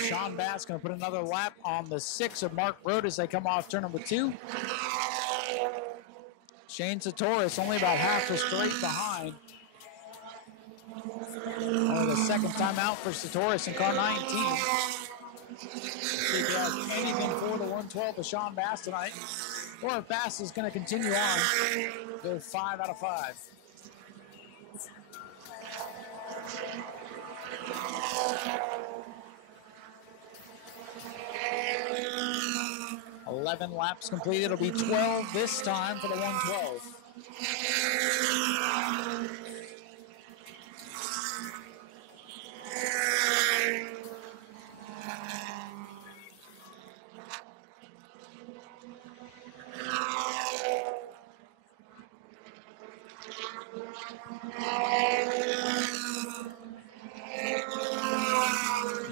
Sean Bass going to put another lap on the 6 of Mark Road as they come off turn number 2. Shane Satoris only about half a straight behind. Only the second time out for Satoris in car 19. Let's see if he has anything for the 112 of Sean Bass tonight, or if Bass is going to continue on. They're 5 out of 5. 11 laps completed. It'll be 12 this time for the 112.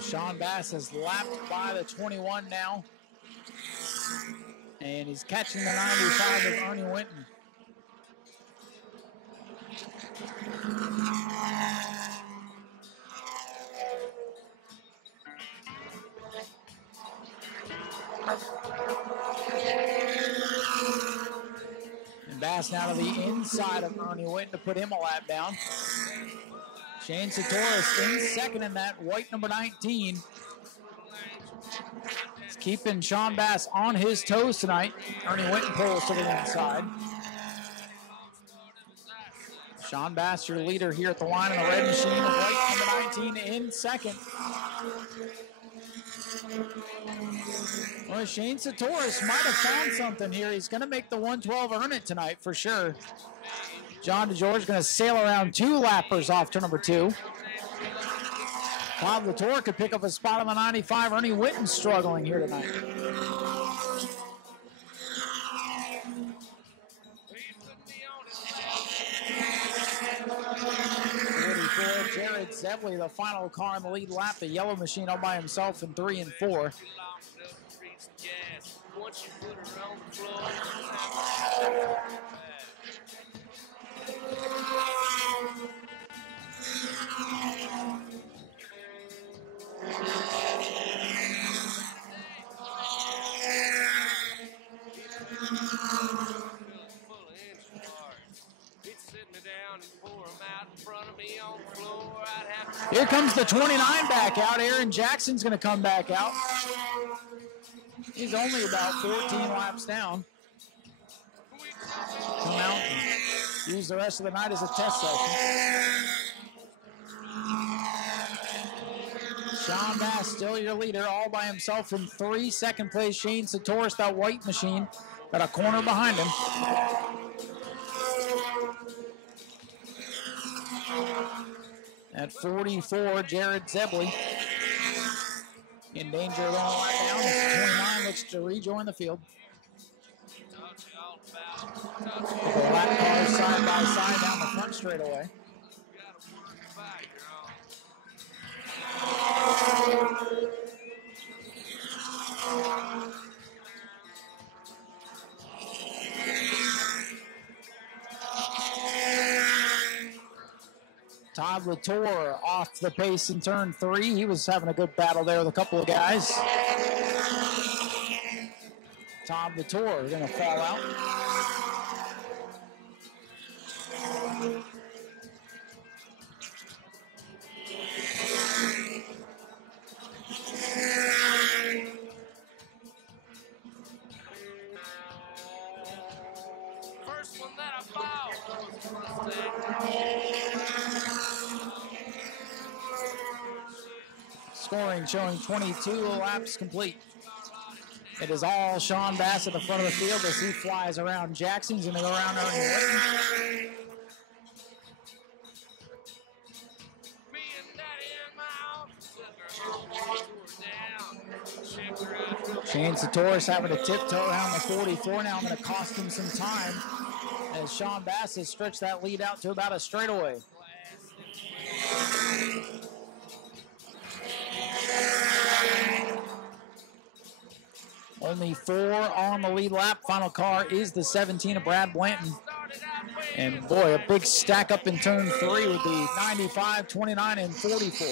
Sean Bass has lapped by the 21 now. And he's catching the 95 of Ernie Winton. And Bass now to the inside of Ernie Winton to put him a lap down. Shane Satoris in second in that white number 19. He's keeping Sean Bass on his toes tonight. Ernie Winton pulls to the inside. Sean Bass, your leader here at the line in the red machine. The white number 19 in second. Well, Shane Satoris might have found something here. He's going to make the 112 earn it tonight for sure. John DeGeorge going to sail around 2 lappers off turn number 2. Bob Latour could pick up a spot on the 95. Ernie Winton struggling here tonight. Jared Zebley, the final car in the lead lap. The yellow machine all by himself in 3 and 4. Here comes the 29 back out. Aaron Jackson's going to come back out. He's only about 14 laps down. Come out and use the rest of the night as a test session. Sean Bass still your leader, all by himself in 3. Second place, Shane Satoris, that white machine. Got a corner behind him. At 44, Jared Zebley. In danger of going right down. 29 looks to rejoin the field. The lap cars side by side down the front straightaway. Todd Latour off the pace in turn 3. He was having a good battle there with a couple of guys. Todd Latour going to fall out. First one that I bought. Scoring showing 22 laps complete. It is all Sean Bass at the front of the field as he flies around Jackson. He's going to go around Ernie Whitten. Shane Satoris having to tiptoe around the 44 now. I'm going to cost him some time as Sean Bass has stretched that lead out to about a straightaway. Only 4 on the lead lap. Final car is the 17 of Brad Blanton. And boy, a big stack up in turn 3 with the 95, 29, and 44.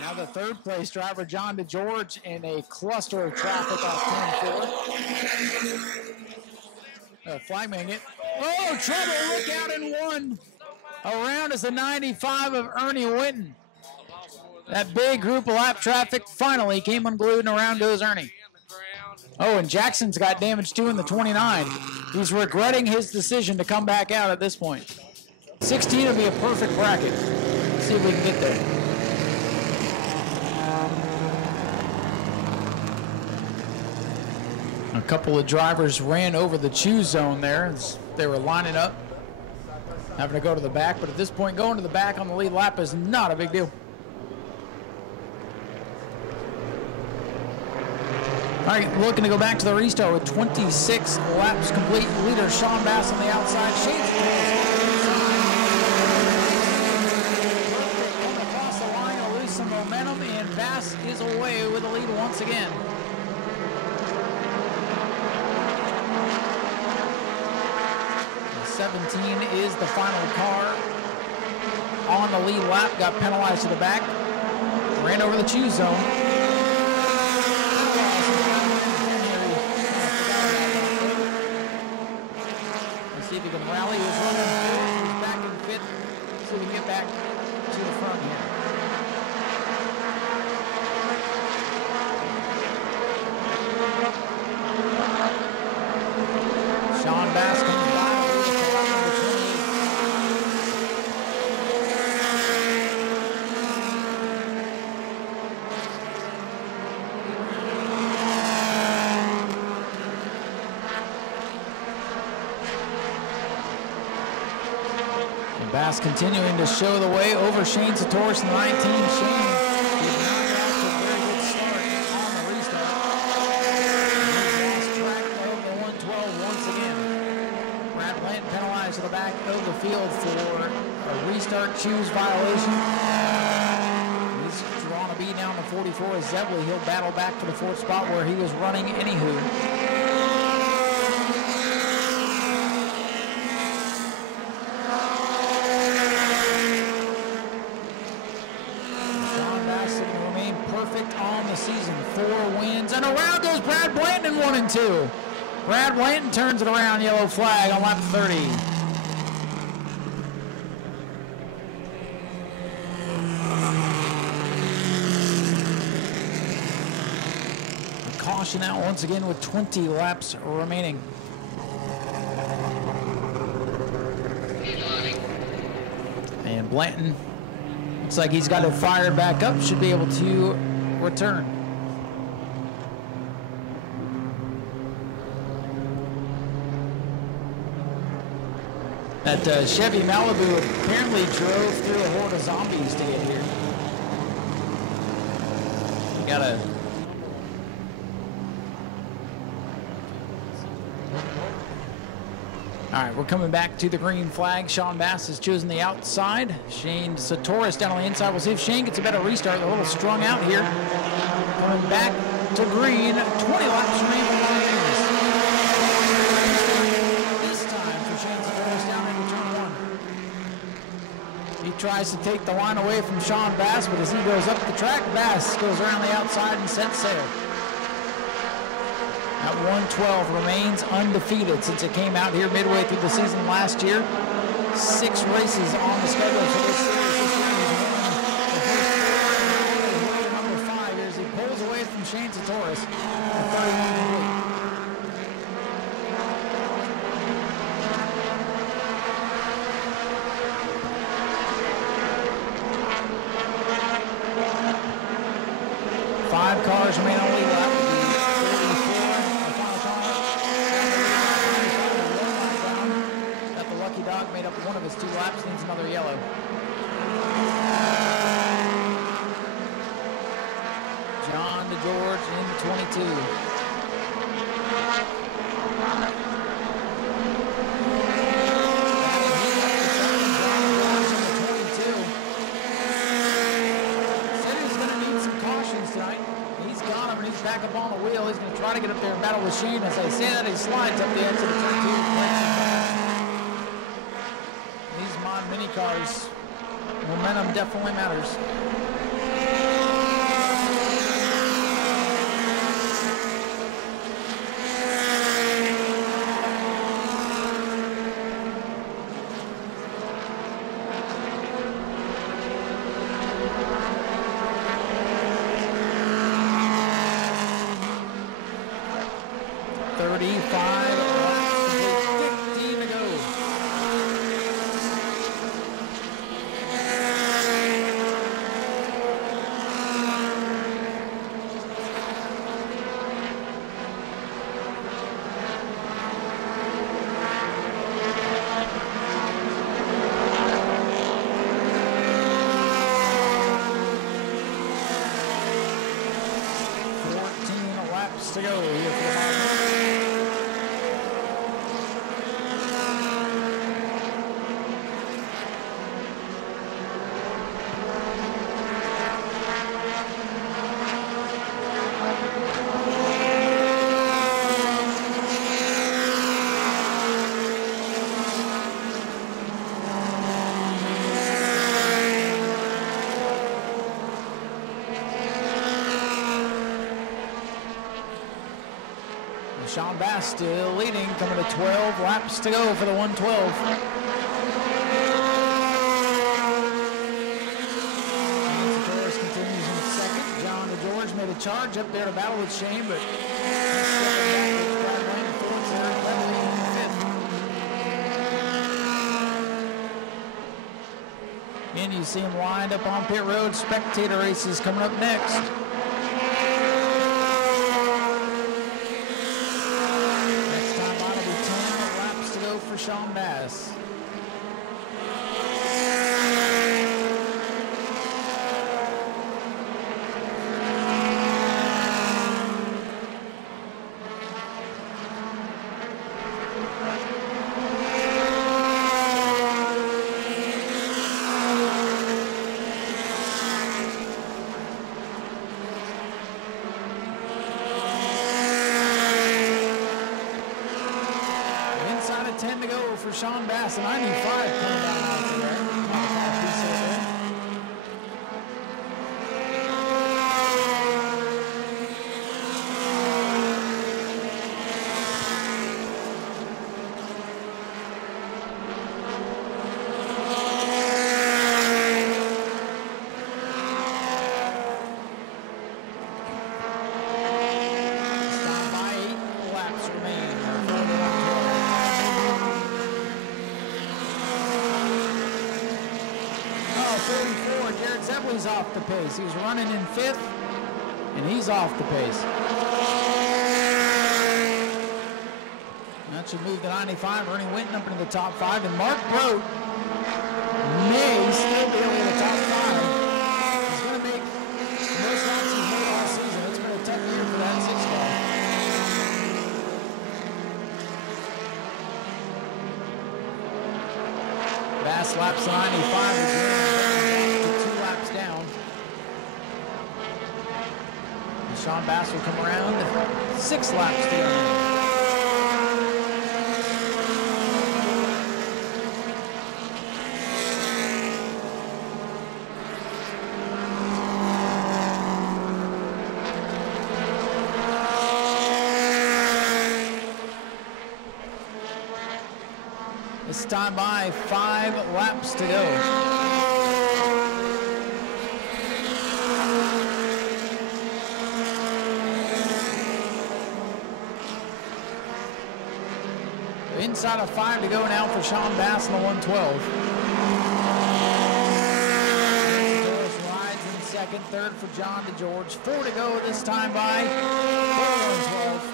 Now the third place driver, John DeGeorge, in a cluster of traffic off turn 4. Flagman it. Oh, trouble, look out in 1. Around is the 95 of Ernie Whitten. That big group of lap traffic finally came unglued and around goes Ernie. Oh, and Jackson's got damage too in the 29. He's regretting his decision to come back out at this point. 16 would be a perfect bracket. Let's see if we can get there. A couple of drivers ran over the choose zone there as they were lining up, having to go to the back, but at this point going to the back on the lead lap is not a big deal. All right, looking to go back to the restart with 26 laps complete. Leader Sean Bass on the outside. Shane's coming across the line to lose some momentum, and Bass is away with the lead once again. The 17 is the final car on the lead lap. Got penalized to the back. Ran over the choose zone. See if he can rally. He was running third. He's back in fifth. See if we can get back to the front here. Sean Bass comes by. Bass continuing to show the way over Shane Satoris in the 19. Shane is now off to a very good start on the restart. He's lost track of the 112 once again. Brad Blanton penalized to the back of the field for a restart choose violation. He's drawn a B down to 45. Forrest Zebley. He'll battle back for the 4th spot where he was running anywho. On the season, 4 wins, and around goes Brad Blanton in 1 and 2. Brad Blanton turns it around, yellow flag on lap 30. A caution out once again with 20 laps remaining. And Blanton looks like he's got it fired back up, should be able to return. That Chevy Malibu apparently drove through a horde of zombies to get here. You gotta... All right, we're coming back to the green flag. Sean Bass has chosen the outside. Shane Satoris down on the inside. We'll see if Shane gets a better restart. They're a little strung out here. Coming back to green. 20 laps remaining. This time for Shane Satoris down into turn 1. He tries to take the line away from Sean Bass, but as he goes up the track, Bass goes around the outside and sets sail. At 112 remains undefeated since it came out here midway through the season last year. 6 races on the schedule for this series. This year number 5 as he pulls away from Shane Satoris. 5 cars remain on lead lap. Dog made up 1 of his 2 laps, needs another yellow. John DeGeorge in 22. Said he's going to need some cautions tonight. He's got him and he's back up on the wheel. He's going to try to get up there and battle with Shane. As I say that, he slides up the edge of the turn 2. Mini cars, momentum definitely matters. To go here for Sean Bass still leading, coming to 12 laps to go for the 112. Satoris continues in 2nd. John DeGeorge made a charge up there to battle with Shane, but and you see him lined up on pit road. Spectator races coming up next. Sean Bass. for Sean Bass, a 95 coming down off the there. Off the pace. He was running in 5th, and he's off the pace. That should move the 95. Ernie Winton up into the top 5, and Mark Brote may still be able to the top 5. He's going to make the most laps he's made all season. It's been a tough year for that 6 car. Bass laps the 95. Sean Bass will come around 6 laps to go. This time by 5 laps to go. Inside of 5 to go now for Sean Bass in the 112. Rides in 2nd, 3rd for John DeGeorge. 4 to go this time by 112.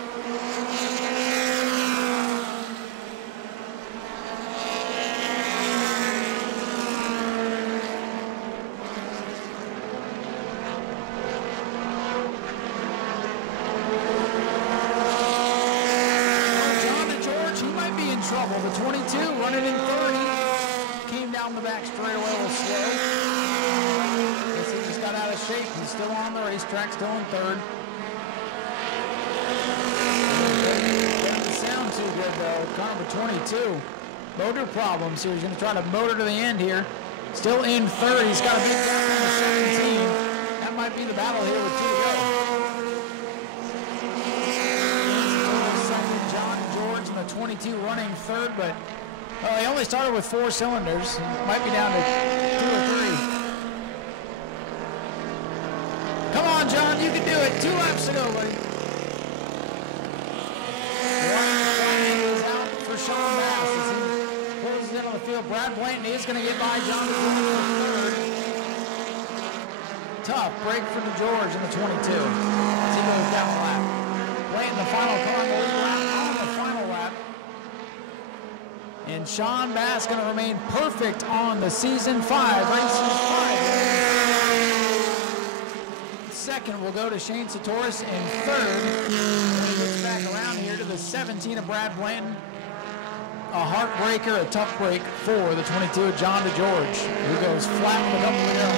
The 22 running in 30. Came down the back straightaway a little slow. Guess he just got out of shape. He's still on the racetrack, still in 3rd. Doesn't sound too good though. Car number 22. Motor problems here. He's going to try to motor to the end here. Still in 3rd. He's got a big gap on the 17. That might be the battle here with 2 to go. John George in the 22 running 3rd, but well, he only started with 4 cylinders. Might be down to 2 or 3. Come on, John, you can do it. 2 laps to go, buddy. Is out for Sean Bass as he closes in on the field. Brad Blanton is going to get by John DeGeorge in 3rd. Tough break for DeGeorge in the 22 as he goes down the lap. Blanton the final car on the lead lap. And Sean Bass going to remain perfect on the season. 5 races, 5. 2nd will go to Shane Satoris, and 3rd, when he gets back around here to the 17 of Brad Blanton. A heartbreaker, a tough break for the 22 of John DeGeorge, who goes flat with a couple to go.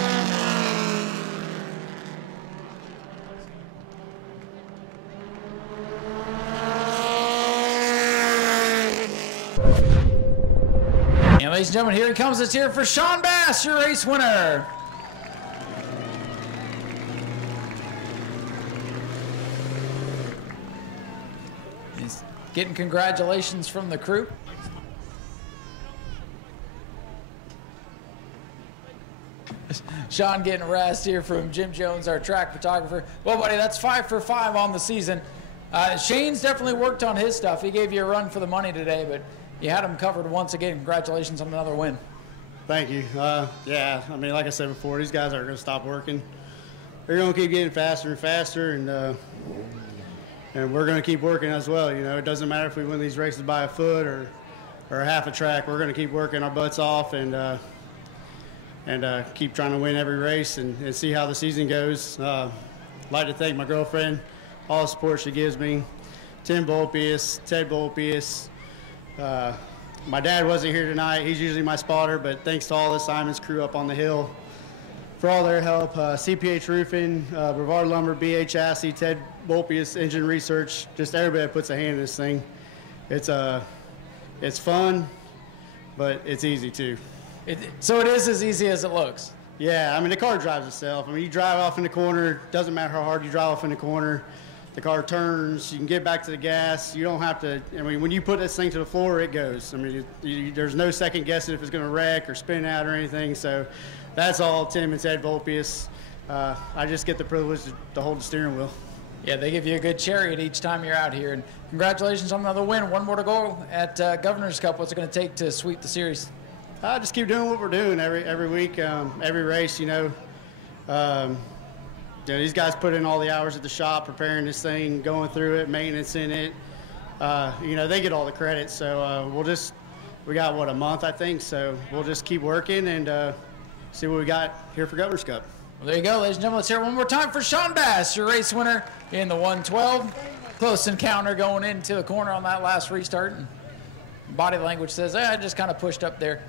Ladies and gentlemen, here he comes. It's here for Sean Bass, your race winner. He's getting congratulations from the crew. Sean getting a rest here from Jim Jones, our track photographer. Well, buddy, that's 5 for 5 on the season. Shane's definitely worked on his stuff. He gave you a run for the money today, but you had him covered once again. Congratulations on another win. Thank you. Yeah, I mean, like I said before, these guys aren't going to stop working. They're going to keep getting faster and faster, and we're going to keep working as well. You know, it doesn't matter if we win these races by a foot or half a track. We're going to keep working our butts off and keep trying to win every race and see how the season goes. I'd like to thank my girlfriend, all the support she gives me, Tim Volpius, Ted Volpius. My dad wasn't here tonight. He's usually my spotter, but thanks to all the Simons crew up on the hill for all their help. CPH Roofing, Brevard Lumber, BH Chassis, Ted Volpius Engine Research, just everybody that puts a hand in this thing. It's fun. but it's easy too. So it is as easy as it looks. Yeah, I mean, the car drives itself. I mean, you drive off in the corner, doesn't matter how hard you drive off in the corner. The car turns, you can get back to the gas. You don't have to, I mean, when you put this thing to the floor, it goes. I mean, there's no second guessing if it's going to wreck or spin out or anything. So that's all Tim and Ted Volpius. I just get the privilege to hold the steering wheel. Yeah, they give you a good chariot each time you're out here. And congratulations on another win. One more to go at Governor's Cup. What's it going to take to sweep the series? Just keep doing what we're doing every week, every race, you know. These guys put in all the hours at the shop preparing this thing, going through it, maintenance in it. You know, they get all the credit. So we got, what, a month, I think. So we'll just keep working and see what we got here for Governor's Cup. Well, there you go, ladies and gentlemen. Let's hear it one more time for Sean Bass, your race winner in the 112. Close encounter going into the corner on that last restart. And body language says, I just kind of pushed up there.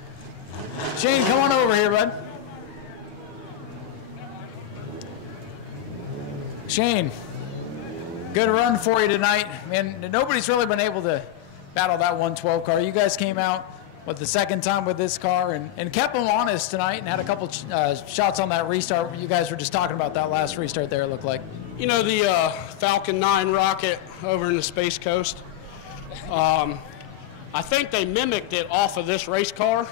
Shane, come on over here, bud. Shane, good run for you tonight. Man, nobody's really been able to battle that 112 car. You guys came out with the second time with this car and kept them honest tonight and had a couple shots on that restart. You guys were just talking about that last restart there, it looked like. You know, the Falcon 9 rocket over in the Space Coast, I think they mimicked it off of this race car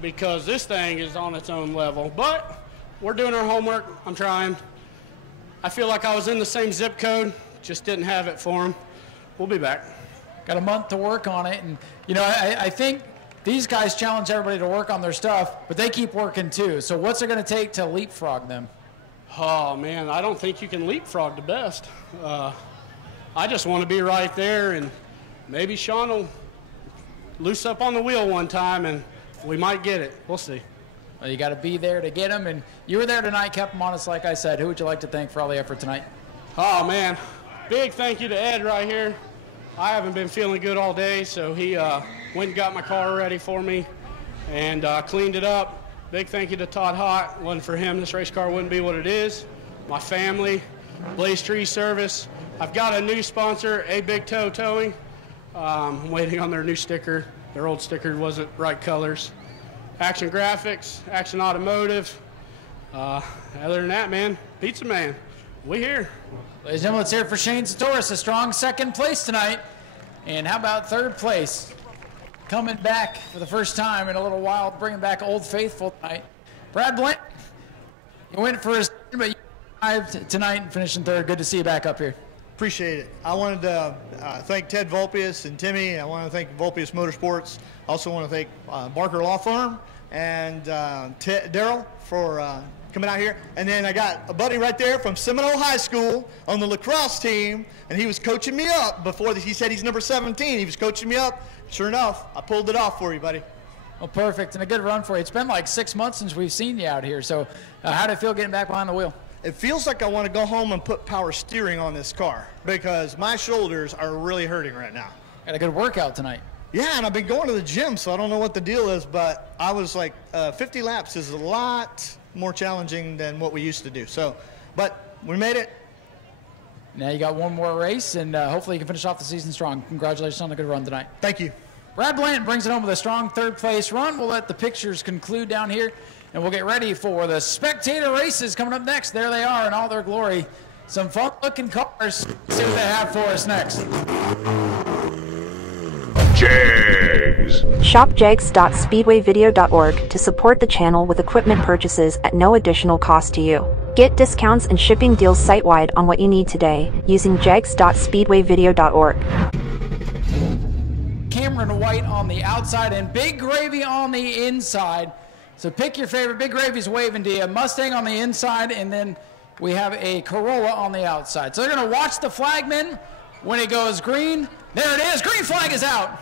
because this thing is on its own level. But we're doing our homework. I'm trying. I feel like I was in the same zip code, just didn't have it for them. We'll be back. Got a month to work on it. And, you know, I think these guys challenge everybody to work on their stuff, but they keep working too. So what's it going to take to leapfrog them? Oh, man, I don't think you can leapfrog the best. I just want to be right there, and maybe Sean will loose up on the wheel one time, and we might get it. We'll see. Well, you got to be there to get them, and you were there tonight, kept them honest, like I said. Who would you like to thank for all the effort tonight? Oh, man, big thank you to Ed right here. I haven't been feeling good all day, so he went and got my car ready for me and cleaned it up. Big thank you to Todd Hott. Wasn't for him, this race car wouldn't be what it is. My family, Blaze Tree Service. I've got a new sponsor, A Big Toe Towing. I'm waiting on their new sticker. Their old sticker wasn't right colors. Action Graphics, Action Automotive. Other than that, man, Pizza Man, we here. Ladies and gentlemen, let's hear it for Shane Satoris, a strong second place tonight. And how about third place? Coming back for the first time in a little while, bringing back Old Faithful tonight. Brad Blanton, you went for his, but you arrived tonight and finishing third. Good to see you back up here. Appreciate it. I wanted to thank Ted Volpius and Timmy. I want to thank Volpius Motorsports. I also want to thank Barker Law Firm and Daryl for coming out here. And then I got a buddy right there from Seminole High School on the lacrosse team, and he was coaching me up before he said he's number 17. He was coaching me up. Sure enough, I pulled it off for you, buddy. Well, perfect, and a good run for you. It's been like 6 months since we've seen you out here. So how did it feel getting back behind the wheel? It feels like I want to go home and put power steering on this car because my shoulders are really hurting right now. Got a good workout tonight. Yeah, and I've been going to the gym, so I don't know what the deal is, but I was like 50 laps is a lot more challenging than what we used to do. So, but we made it. Now you got one more race, and hopefully you can finish off the season strong. Congratulations on a good run tonight. Thank you. Brad Blanton brings it home with a strong third-place run. We'll let the pictures conclude down here, and we'll get ready for the spectator races coming up next. There they are in all their glory. Some fun-looking cars. Let's see what they have for us next. Jags. Shop jags.speedwayvideo.org to support the channel with equipment purchases at no additional cost to you. Get discounts and shipping deals site-wide on what you need today using jags.speedwayvideo.org. Cameron White on the outside and Big Gravy on the inside. So pick your favorite. Big Gravy's waving to you. Mustang on the inside, and then we have a Corolla on the outside. So they're going to watch the flagman when it goes green. There it is. Green flag is out.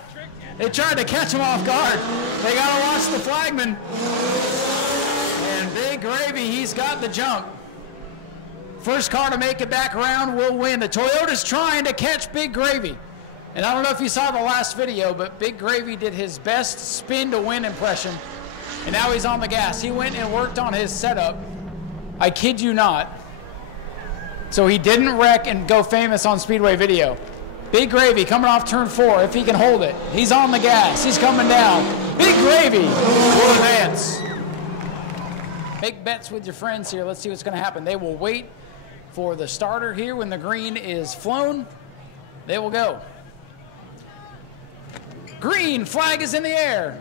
They tried to catch him off guard. They got to watch the flagman. And Big Gravy, he's got the jump. First car to make it back around will win. The Toyota's trying to catch Big Gravy. And I don't know if you saw the last video, but Big Gravy did his best spin to win impression. And now he's on the gas. He went and worked on his setup. I kid you not. So he didn't wreck and go famous on Speedway Video. Big Gravy coming off turn 4, if he can hold it. He's on the gas. He's coming down. Big Gravy will advance. Make bets with your friends here. Let's see what's going to happen. They will wait for the starter here. When the green is flown, they will go. Green flag is in the air.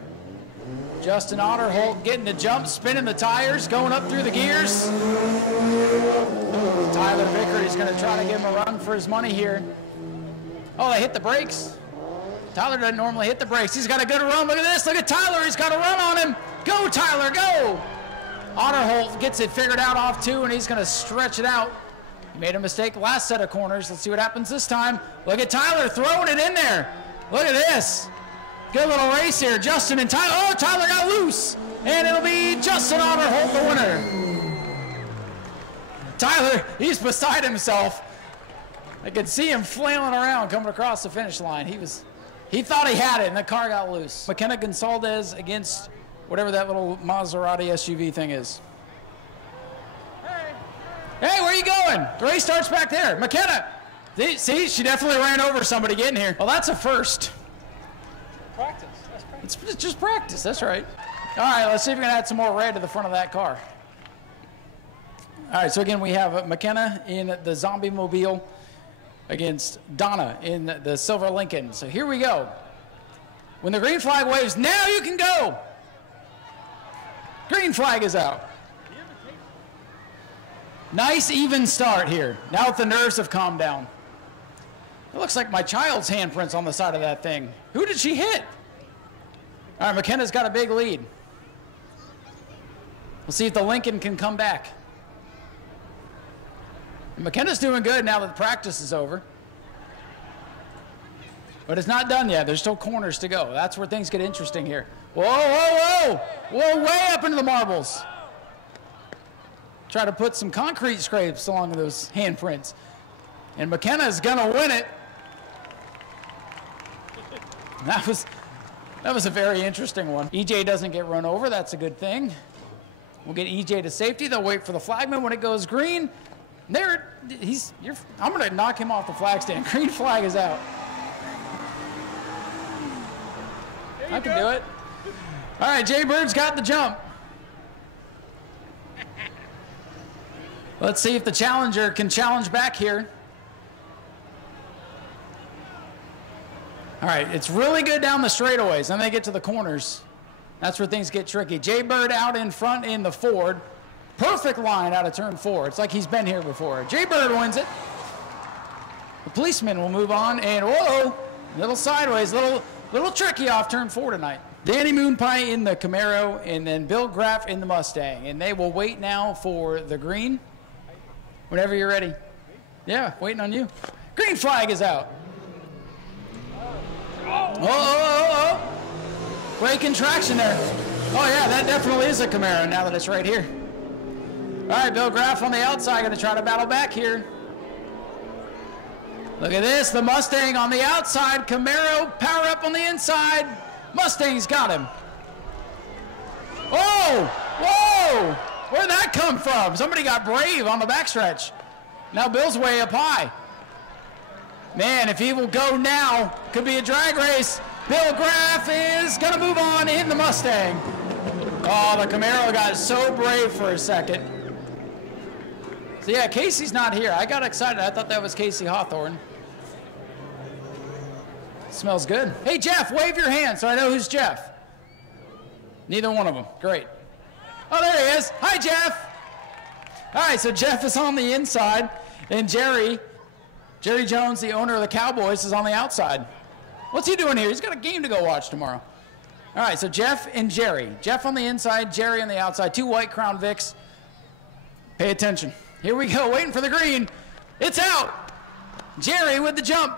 Justin Otterholt getting the jump, spinning the tires, going up through the gears. Tyler Vickers going to try to give him a run for his money here. Oh, they hit the brakes. Tyler doesn't normally hit the brakes. He's got a good run. Look at this. Look at Tyler. He's got a run on him. Go, Tyler, go. Otterholt gets it figured out off 2, and he's going to stretch it out. He made a mistake last set of corners. Let's see what happens this time. Look at Tyler throwing it in there. Look at this. Good little race here. Justin and Tyler. Oh, Tyler got loose. And it'll be Justin Otterholt, the winner. Tyler, he's beside himself. I could see him flailing around coming across the finish line. He thought he had it, and the car got loose. McKenna Gonsalves against whatever that little Maserati SUV thing is. Hey, where are you going? The race starts back there. McKenna. See, she definitely ran over somebody getting here. Well, that's a first. Practice. That's practice. It's just practice. That's right. All right, let's see if we can add some more red to the front of that car. All right, so again, we have McKenna in the Zombie Mobile against Donna in the Silver Lincoln. So here we go. When the green flag waves, now you can go. Green flag is out. Nice even start here. Now that the nerves have calmed down. It looks like my child's handprints on the side of that thing. Who did she hit? All right, McKenna's got a big lead. We'll see if the Lincoln can come back. And McKenna's doing good now that the practice is over. But it's not done yet. There's still corners to go. That's where things get interesting here. Whoa, whoa, whoa. Whoa, way up into the marbles. Try to put some concrete scrapes along those handprints. And McKenna's going to win it. That was a very interesting one. EJ doesn't get run over. That's a good thing. We'll get EJ to safety. They'll wait for the flagman when it goes green. I'm going to knock him off the flag stand. Green flag is out. I can do it. All right, Jay Bird's got the jump. Let's see if the challenger can challenge back here. All right, it's really good down the straightaways. Then they get to the corners. That's where things get tricky. Jay Bird out in front in the Ford. Perfect line out of turn 4. It's like he's been here before. Jay Bird wins it. The policeman will move on, and whoa, little sideways, little tricky off turn 4 tonight. Danny Moonpie in the Camaro, and then Bill Graff in the Mustang. And they will wait now for the green. Whenever you're ready. Yeah, waiting on you. Green flag is out. Oh. Breaking traction there. Oh, yeah, that definitely is a Camaro now that it's right here. All right, Bill Graff on the outside, going to try to battle back here. Look at this, the Mustang on the outside. Camaro, power up on the inside. Mustang's got him. Oh, whoa. Where'd that come from? Somebody got brave on the backstretch. Now Bill's way up high. Man, if he will go now, could be a drag race. Bill Graff is going to move on in the Mustang. Oh, the Camaro got so brave for a second. So yeah, Casey's not here. I got excited. I thought that was Casey Hawthorne. Smells good. Hey, Jeff, wave your hand so I know who's Jeff. Neither one of them. Great. Oh, there he is. Hi, Jeff. All right, so Jeff is on the inside, and Jerry Jones, the owner of the Cowboys, is on the outside. What's he doing here? He's got a game to go watch tomorrow. All right, so Jeff and Jerry. Jeff on the inside, Jerry on the outside. 2 white Crown Vics. Pay attention. Here we go, waiting for the green. It's out. Jerry with the jump.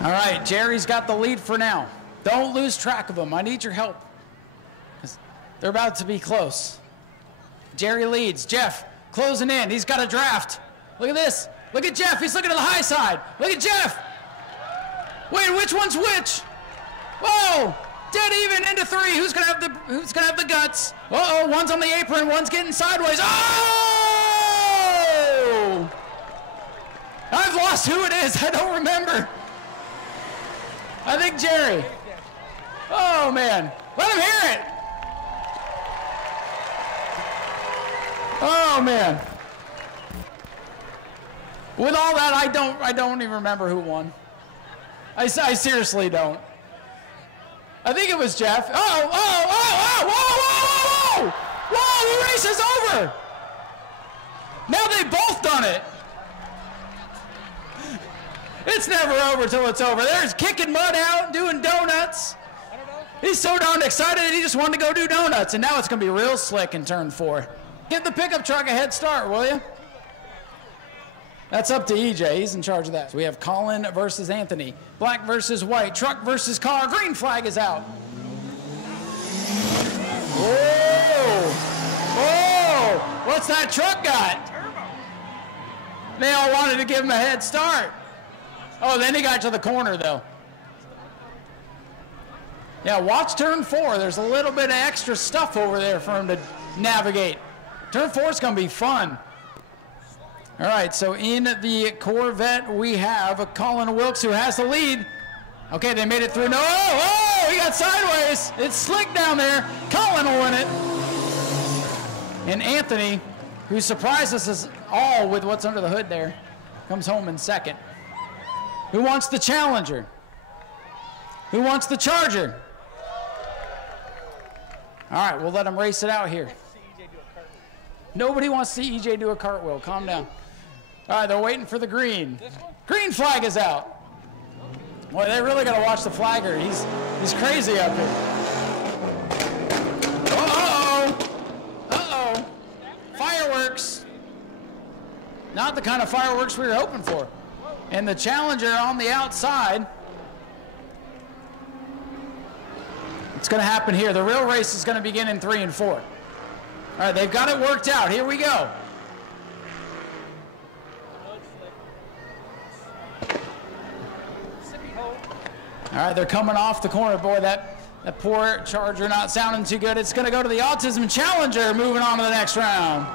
All right, Jerry's got the lead for now. Don't lose track of them. I need your help. They're about to be close. Jerry leads. Jeff closing in. He's got a draft. Look at this. Look at Jeff. He's looking to the high side. Look at Jeff. Wait, which one's which? Whoa! Dead even into 3. Who's gonna have the guts? Uh-oh, one's on the apron. One's getting sideways. Oh! I've lost who it is. I don't remember. I think Jerry. Oh, man. Let him hear it. Oh, man. With all that, I don't even remember who won. I seriously don't. I think it was Jeff. Oh, whoa, the race is over. Now they've both done it. It's never over till it's over. There's kicking mud out, doing donuts. He's so darn excited that he just wanted to go do donuts, and now it's going to be real slick in turn 4. Give the pickup truck a head start, will you? That's up to EJ. He's in charge of that. So we have Colin versus Anthony. Black versus white. Truck versus car. Green flag is out. Oh! What's that truck got? They all wanted to give him a head start. Oh, then he got to the corner, though. Yeah, watch turn 4. There's a little bit of extra stuff over there for him to navigate. Turn 4 is going to be fun. All right, so in the Corvette, we have Colin Wilkes, who has the lead. Okay, they made it through. No, he got sideways. It's slick down there. Colin will win it. And Anthony, who surprises us all with what's under the hood there, comes home in second. Who wants the Challenger? Who wants the Charger? All right, we'll let them race it out here. Nobody wants to see EJ do a cartwheel. Calm down. All right, they're waiting for the green. Green flag is out. Boy, they really got to watch the flagger. He's crazy up here. Uh-oh. Fireworks. Not the kind of fireworks we were hoping for. And the Challenger on the outside. It's going to happen here. The real race is going to begin in 3 and 4. All right, they've got it worked out. Here we go. All right, they're coming off the corner. Boy, that poor Charger not sounding too good. It's going to go to the Autism Challenger, moving on to the next round.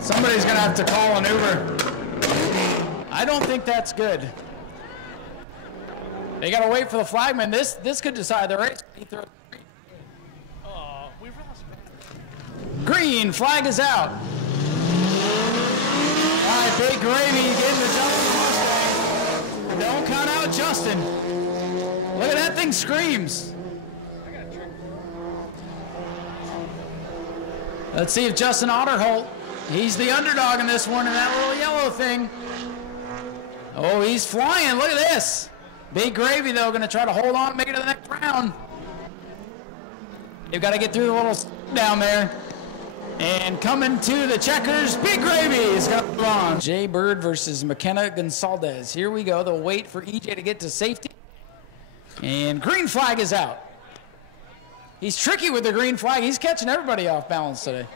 Somebody's going to have to call an Uber. I don't think that's good. They got to wait for the flagman. This could decide the race. Green flag is out. All right, Big Gravy getting the jump on the Mustang. Don't count out Justin. Look at that thing screams. Let's see if Justin Otterholt, he's the underdog in this one in that little yellow thing. Oh, he's flying. Look at this. Big Gravy, though, going to try to hold on, make it to the next round. They've got to get through the little down there. And coming to the checkers, Big Gravy is going to move on. Jay Bird versus McKenna Gonsalves. Here we go. They'll wait for EJ to get to safety. And green flag is out. He's tricky with the green flag. He's catching everybody off balance today.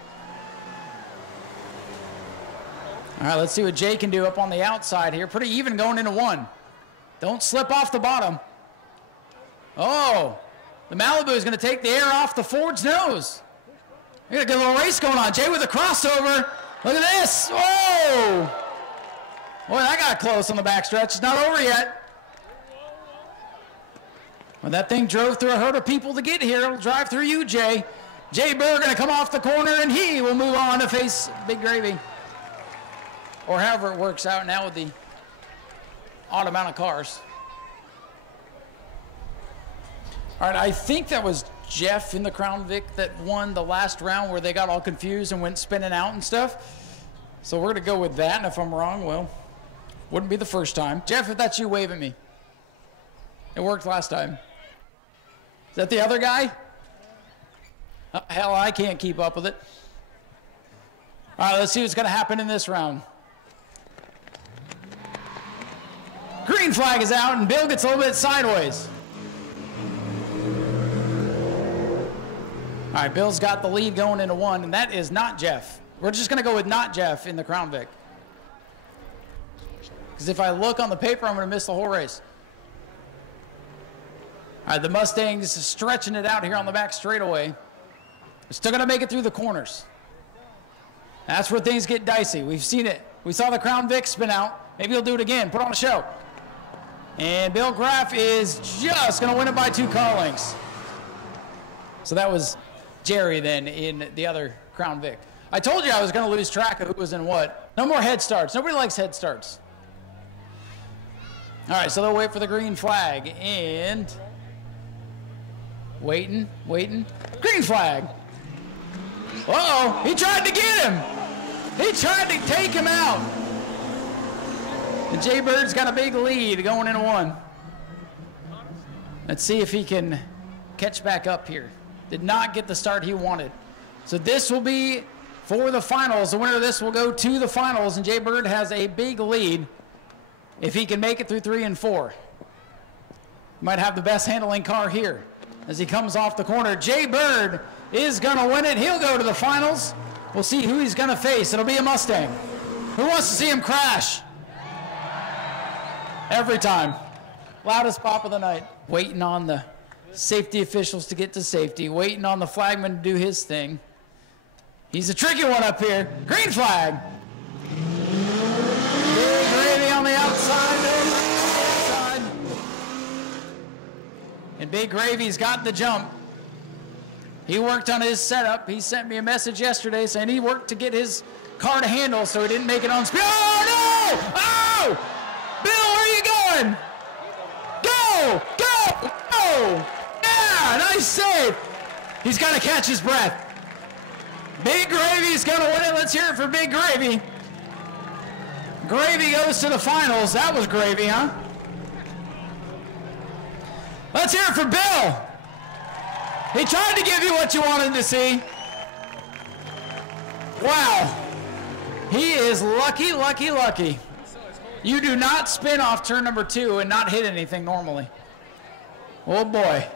All right, let's see what Jay can do up on the outside here. Pretty even going into 1. Don't slip off the bottom. Oh, the Malibu is going to take the air off the Ford's nose. We got a good little race going on. Jay with a crossover. Look at this. Whoa. Boy, that got close on the backstretch. It's not over yet. When that thing drove through a herd of people to get here, it'll drive through you, Jay. Jay Burr going to come off the corner, and he will move on to face Big Gravy. Or however it works out now with the odd amount of cars. All right, I think that was Jeff in the Crown Vic that won the last round where they got all confused and went spinning out and stuff. So we're going to go with that, and if I'm wrong, well, wouldn't be the first time. Jeff, if that's you, wave at me. It worked last time. Is that the other guy? Hell, I can't keep up with it. All right, let's see what's going to happen in this round. Green flag is out, and Bill gets a little bit sideways. All right, Bill's got the lead going into 1, and that is not Jeff. We're just going to go with not Jeff in the Crown Vic. Because if I look on the paper, I'm going to miss the whole race. All right, the Mustang's stretching it out here on the back straightaway. They're still going to make it through the corners. That's where things get dicey. We've seen it. We saw the Crown Vic spin out. Maybe he'll do it again. Put on a show. And Bill Graff is just going to win it by 2 car lengths. So that was Jerry then in the other Crown Vic. I told you I was going to lose track of who was in what. No more head starts. Nobody likes head starts. All right, so they'll wait for the green flag. And waiting. Green flag. Uh-oh, he tried to get him. He tried to take him out. And Jay Bird's got a big lead going into 1. Let's see if he can catch back up here. Did not get the start he wanted. So this will be for the finals. The winner of this will go to the finals, and Jay Bird has a big lead if he can make it through 3 and 4. Might have the best handling car here as he comes off the corner. Jay Bird is going to win it. He'll go to the finals. We'll see who he's going to face. It'll be a Mustang. Who wants to see him crash? Every time. Loudest pop of the night. Waiting on the safety officials to get to safety. Waiting on the flagman to do his thing. He's a tricky one up here. Green flag. Big Gravy on the outside. And Big Gravy's got the jump. He worked on his setup. He sent me a message yesterday saying he worked to get his car to handle so he didn't make it on speed. Oh, no! Oh! Bill, where are you going? Go! Go! Go! Yeah, nice save. He's got to catch his breath. Big Gravy's going to win it. Let's hear it for Big Gravy. Gravy goes to the finals. That was gravy, huh? Let's hear it for Bill. He tried to give you what you wanted to see. Wow. He is lucky, lucky, lucky. You do not spin off turn number 2 and not hit anything normally. Oh boy.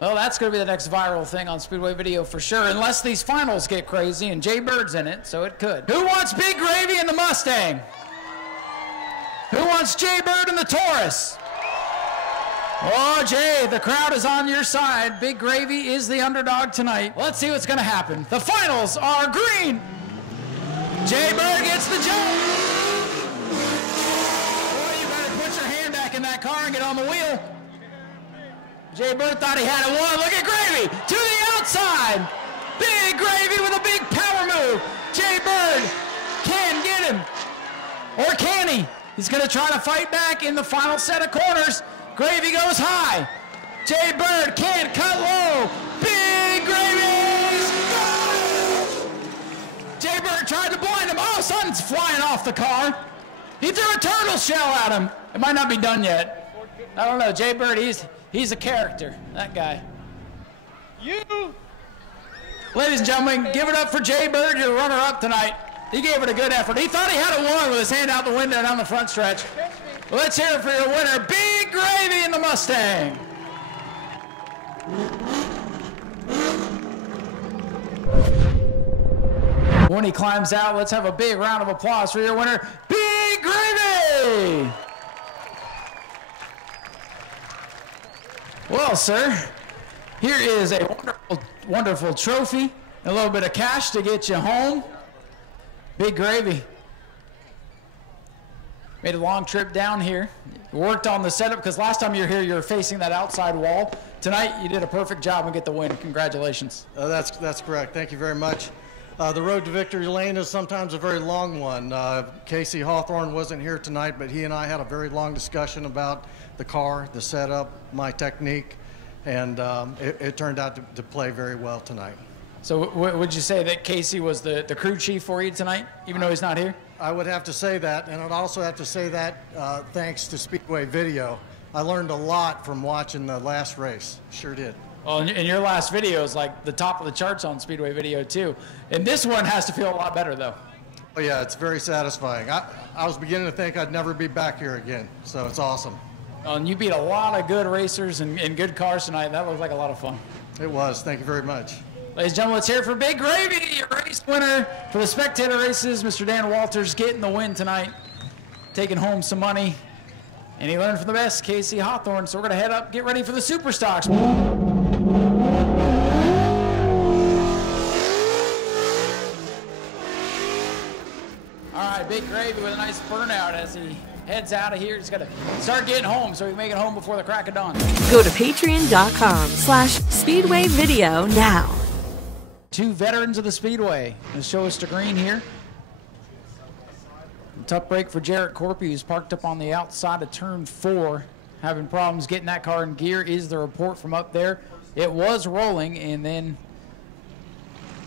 Well, that's going to be the next viral thing on Speedway Video for sure, unless these finals get crazy and Jay Bird's in it, so it could. Who wants Big Gravy in the Mustang? Who wants Jay Bird in the Taurus? Oh, Jay, the crowd is on your side. Big Gravy is the underdog tonight. Let's see what's going to happen. The finals are green. Jay Bird gets the jump. Boy, you better put your hand back in that car and get on the wheel. Jay Bird thought he had it won. Look at Gravy to the outside. Big Gravy with a big power move. Jay Bird can get him. Or can he? He's going to try to fight back in the final set of corners. Gravy goes high. Jay Bird can't cut low. Big Gravy. Jay Bird tried to blind him. Oh, something's flying off the car. He threw a turtle shell at him. It might not be done yet. I don't know. Jay Bird, he's a character, that guy. Ladies and gentlemen, give it up for Jay Bird, your runner-up tonight. He gave it a good effort. He thought he had it won with his hand out the window down the front stretch. Let's hear it for your winner, Big Gravy in the Mustang. When he climbs out, let's have a big round of applause for your winner, Big Gravy. Well, sir, here is a wonderful, wonderful trophy, a little bit of cash to get you home. Big Gravy. Made a long trip down here. Worked on the setup because last time you were here, you were facing that outside wall. Tonight, you did a perfect job and get the win. Congratulations. That's correct. Thank you very much. The road to victory lane is sometimes a very long one. Casey Hawthorne wasn't here tonight, but he and I had a very long discussion about the car, the setup, my technique, and it turned out to play very well tonight. So would you say that Casey was the crew chief for you tonight, even though he's not here? I would have to say that, and I'd also have to say that thanks to Speedway Video. I learned a lot from watching the last race. Sure did. Well, and your last video is like the top of the charts on Speedway Video too. And this one has to feel a lot better though. Oh yeah, it's very satisfying. I was beginning to think I'd never be back here again, so it's awesome. And you beat a lot of good racers and good cars tonight. That looked like a lot of fun. It was. Thank you very much. Ladies and gentlemen, let's hear it for Big Gravy, your race winner for the spectator races. Mr. Dan Walters getting the win tonight, taking home some money. And he learned from the best, Casey Hawthorne. So we're going to head up, get ready for the Super Stocks. All right, Big Gravy with a nice burnout as he heads out of here. He's got to start getting home so he can make it home before the crack of dawn. Go to patreon.com/Speedway Video now. Two veterans of the Speedway. Let's show us to green here. Tough break for Jarrett Corpy, who's parked up on the outside of turn 4. Having problems getting that car in gear is the report from up there. It was rolling, and then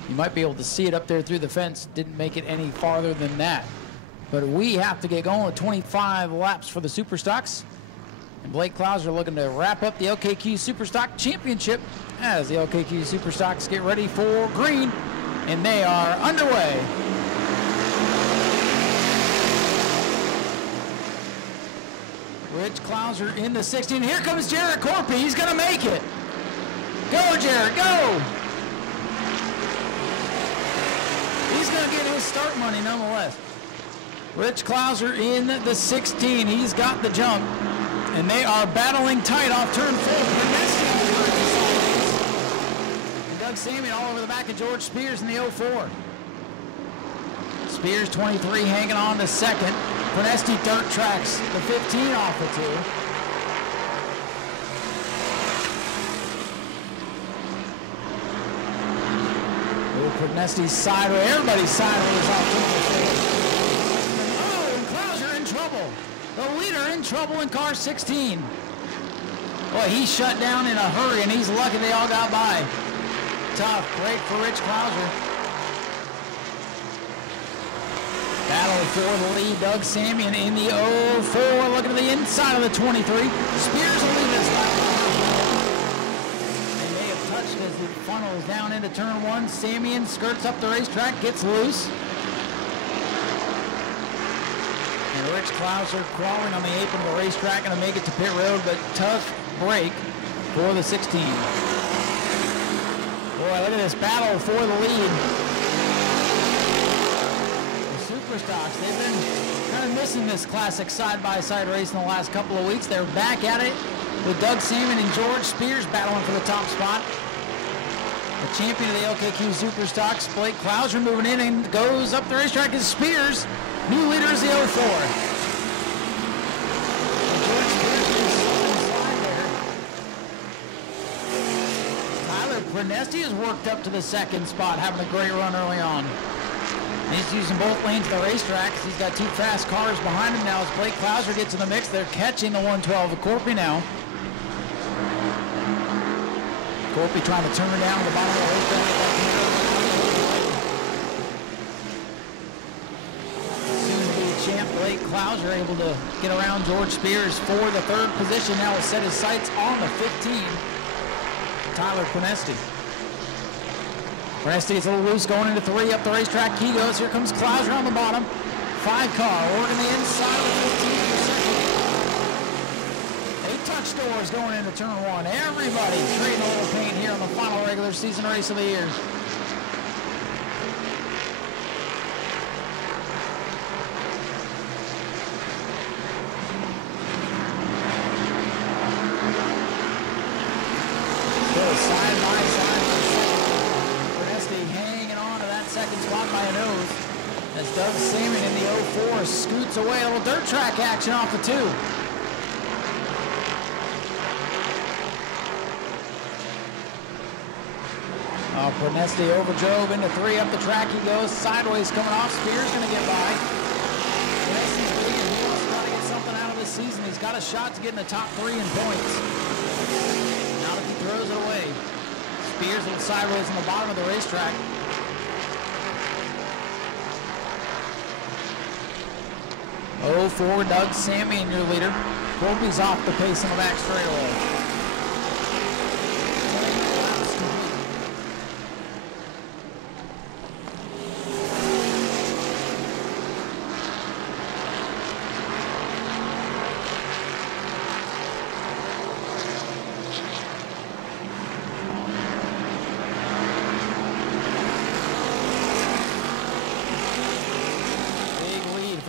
you might be able to see it up there through the fence. Didn't make it any farther than that. But we have to get going with 25 laps for the Superstocks. And Blake Klauser looking to wrap up the LKQ Superstock Championship as the LKQ Superstocks get ready for green. And they are underway. Rich Klauser in the 16. Here comes Jarrett Corpy. He's going to make it. Go, Jarrett, go. He's going to get his start money nonetheless. Rich Klauser in the 16. He's got the jump. And they are battling tight off turn 4. And Doug Sammy all over the back of George Spears in the 04. Spears 23 hanging on to second. Prenesti dirt tracks the 15 off the 2. Prenesti's sideways, everybody's sideways off turn 4. Oh, and Klauser in trouble. The leader in trouble in car 16. Boy, he shut down in a hurry, and he's lucky they all got by. Tough break for Rich Klauser. Battle for the lead, Doug Samian in the 04, looking to the inside of the 23. Spears will lead this lap. They may have touched as the funnel is down into turn 1. Samian skirts up the racetrack, gets loose. And Rich Klauser crawling on the apron of the racetrack, going to make it to pit road, but tough break for the 16. Boy, look at this battle for the lead. Superstocks, they've been kind of missing this classic side-by-side race in the last couple of weeks. They're back at it with Doug Samon and George Spears battling for the top spot. The champion of the LKQ Superstocks, Blake Klauser, moving in and goes up the racetrack is Spears. New leader is the 04. George Spears Tyler Prenesti has worked up to the second spot, having a great run early on. He's using both lanes of the racetrack. He's got 2 fast cars behind him now as Blake Klauser gets in the mix. They're catching the 112 of Corpy now. Corpy trying to turn down the bottom of the racetrack. Soon to be champ Blake Klauser able to get around George Spears for the 3rd position. Now will set his sights on the 15. Tyler Prenesti. Prenesti is a little loose going into 3 up the racetrack. He goes. Here comes Klauser on the bottom. 5 car working the inside of the 15. 8 touch doors going into turn 1. Everybody trading a little paint here on the final regular season race of the year. Side by side. Hanging on to that second spot by a nose as Doug Samon in the 04 scoots away. A little dirt track action off the 2. Prenesti overdrove into 3 up the track. He goes sideways coming off. Spears going to get by. Prenesti's leading. He wants to try to get something out of this season. He's got a shot to get in the top 3 in points. Not if he throws it away. Spears a little sideways on the bottom of the racetrack. Oh, for Doug Samian, your leader. Corpy's off the pace in the back straightaway.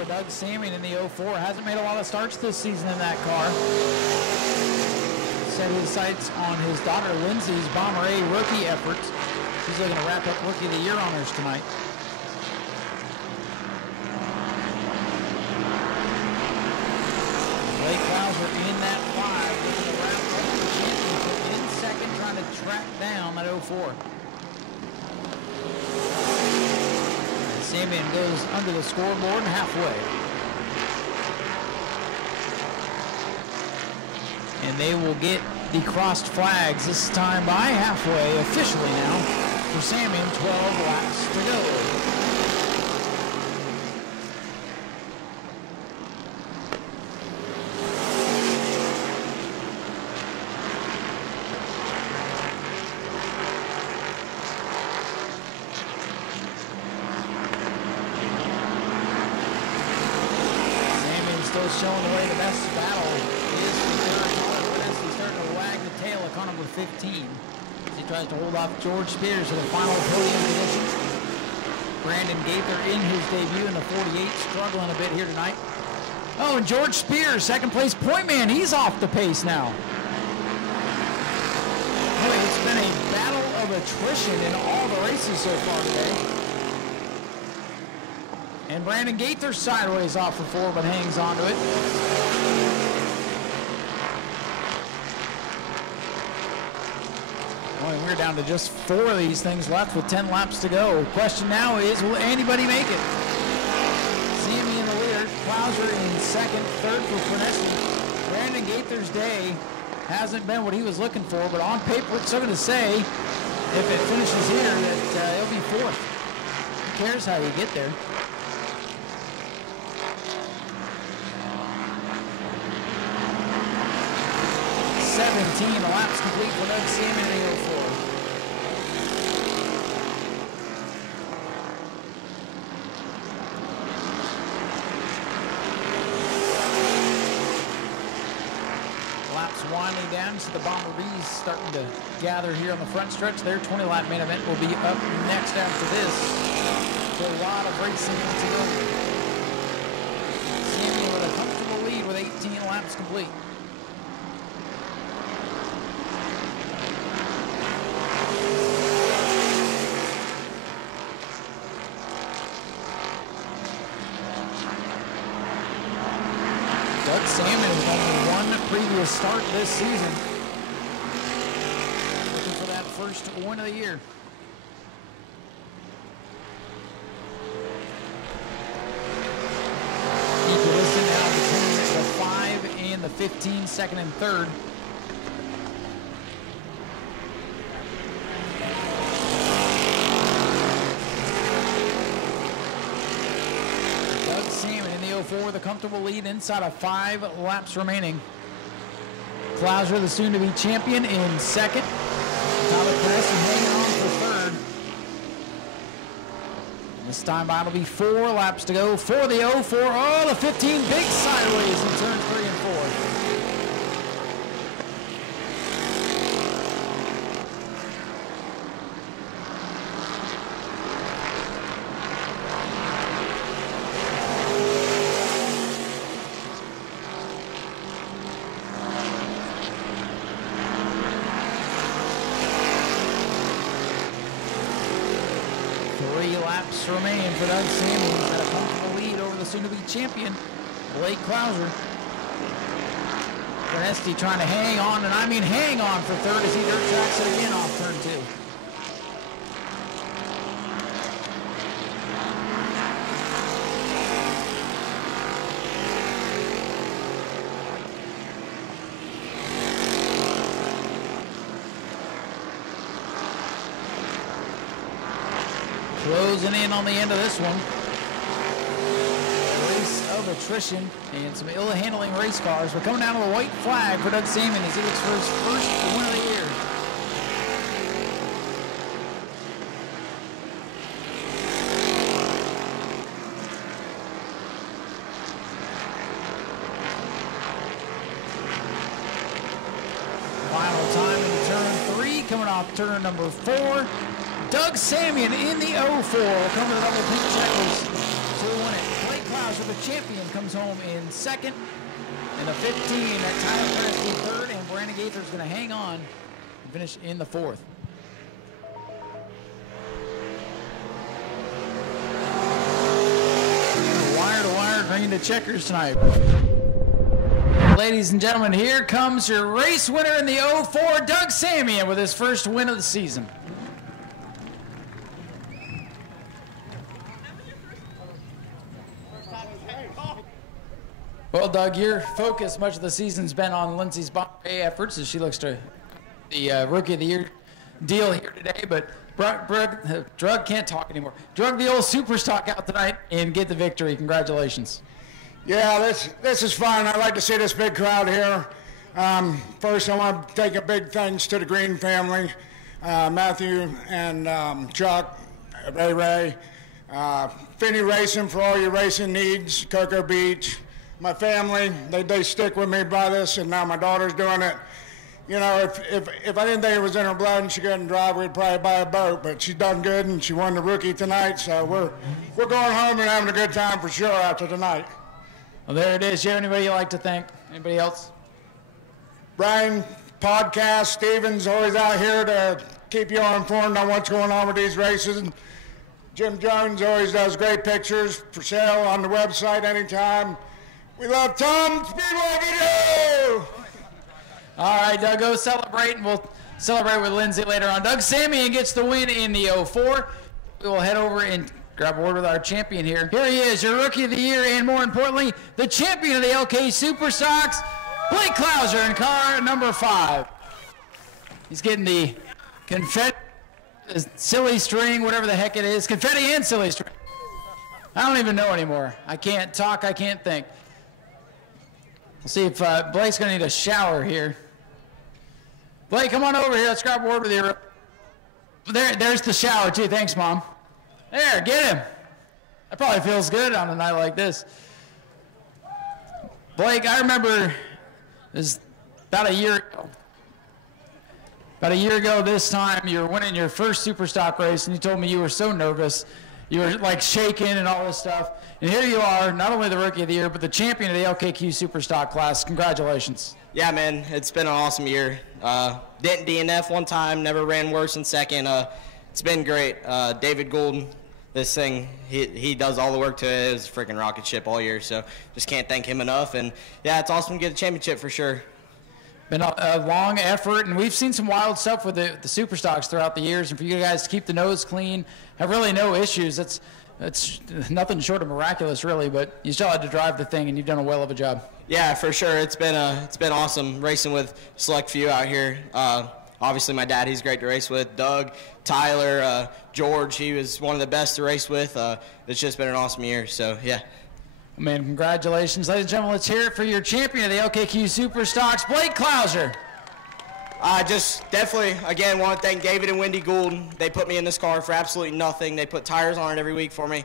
Doug Samian in the 04 hasn't made a lot of starts this season in that car. Set his sights on his daughter Lindsay's Bomber A rookie efforts. He's looking to wrap up Rookie of the Year honors tonight. 04. Samian goes under the scoreboard and halfway. And they will get the crossed flags this time by halfway officially now for Samian. 12 laps to go. Showing the way the best battle is He's starting to wag the tail of car number 15 as he tries to hold off George Spears to the final podium position. Brandon Gaither in his debut in the 48, struggling a bit here tonight. Oh, and George Spears, second place point man, he's off the pace now. Boy, it's been a battle of attrition in all the races so far today. And Brandon Gaither sideways off for 4, but hangs on to it. Boy, we're down to just 4 of these things left with 10 laps to go. Question now is, will anybody make it? Sammy in the leader, Klauser in second, third for Prenesti. Brandon Gaither's day hasn't been what he was looking for, but on paper, it's something to say, if it finishes here, that it'll be 4th. Who cares how you get there? 17 laps complete for Doug Seaman in the 04. Laps winding down, so the Bomber Bees starting to gather here on the front stretch. Their 20-lap main event will be up next after this. So a lot of racing to go. Seaman with a comfortable lead with 18 laps complete. Salmon has only one previous start this season. Looking for that first win of the year. Equidistant now between the 5 and the 15, second and third. For the comfortable lead inside of 5 laps remaining. Klauser, the soon-to-be champion, in second. Tyler Prenesti hanging on for third. This time by it'll be 4 laps to go for the 04. Oh, the 15 big sideways in turns 3 and 4. Remain for Doug Samuels at a comfortable lead over the soon-to-be champion, Blake Klauser. Prenesti trying to hang on, and I mean hang on for third as he dirt tracks it again off turn 2. Closing in on the end of this one. Race of attrition and some ill-handling race cars. We're coming down to the white flag for Doug Seaman as he looks for his first win of the year. Final time in turn 3, coming off turn number 4. Doug Samian in the 04 will come to the double pink checkers to win it. Blake Klauser, the champion, comes home in second. And the 15, that Tyler Prenesti third, and Brandon Gaither is going to hang on and finish in the 4th. Wire to wire, bringing the checkers tonight. Ladies and gentlemen, here comes your race winner in the 04, Doug Samian, with his first win of the season. Well, Doug, your focus much of the season's been on Lindsay's Bomber A efforts as she looks to the Rookie of the Year deal here today. But Drug can't talk anymore. Drug the old super stock out tonight and get the victory. Congratulations. Yeah, this is fun. I like to see this big crowd here. First, I want to take a big thanks to the Green family, Matthew and Chuck, Ray, Finney Racing for all your racing needs, Cocoa Beach, my family. They stick with me by this, and now my daughter's doing it. You know, if I didn't think it was in her blood and she couldn't drive, we'd probably buy a boat. But she's done good, and she won the Rookie tonight. So we're going home and having a good time for sure after tonight. Well, there it is. You have anybody you'd like to thank? Anybody else? Brian, podcast, Stevens, always out here to keep you all informed on what's going on with these races. Jim Jones always does great pictures for sale on the website anytime. We love Tom, Speedway Video! All right, Doug, go celebrate, and we'll celebrate with Lindsay later on. Doug Samian gets the win in the 04. We will head over and grab a word with our champion here. Here he is, your Rookie of the Year, and more importantly, the champion of the LK Super Stocks, Blake Clouser in car number 5. He's getting the confetti, silly string, whatever the heck it is. Confetti and silly string. I don't even know anymore. I can't talk, I can't think. We'll see if Blake's going to need a shower here. Blake, come on over here. Let's grab a word with you. There's the shower, too. Thanks, Mom. There, get him. That probably feels good on a night like this. Blake, I remember it was about a year ago. About a year ago this time, you were winning your first Superstock race, and you told me you were so nervous. You were like shaking and all this stuff. And here you are, not only the Rookie of the Year, but the champion of the LKQ Superstock class. Congratulations. Yeah, man, it's been an awesome year. Didn't DNF one time, never ran worse than second. It's been great. David Gould, this thing, he does all the work to it. It was a freaking rocket ship all year, so just can't thank him enough. And yeah, it's awesome to get the championship for sure. Been a long effort, and we've seen some wild stuff with the Superstocks throughout the years. And for you guys to keep the nose clean, have really no issues. It's nothing short of miraculous, really. But you still had to drive the thing, and you've done a well of a job. Yeah, for sure. It's been awesome racing with select few out here. Obviously, my dad, he's great to race with. Doug, Tyler, George, he was one of the best to race with. It's just been an awesome year. So yeah. Man, congratulations. Ladies and gentlemen, let's hear it for your champion of the LKQ Superstocks, Blake Clouser. I just definitely, again, want to thank David and Wendy Gould. They put me in this car for absolutely nothing. They put tires on it every week for me.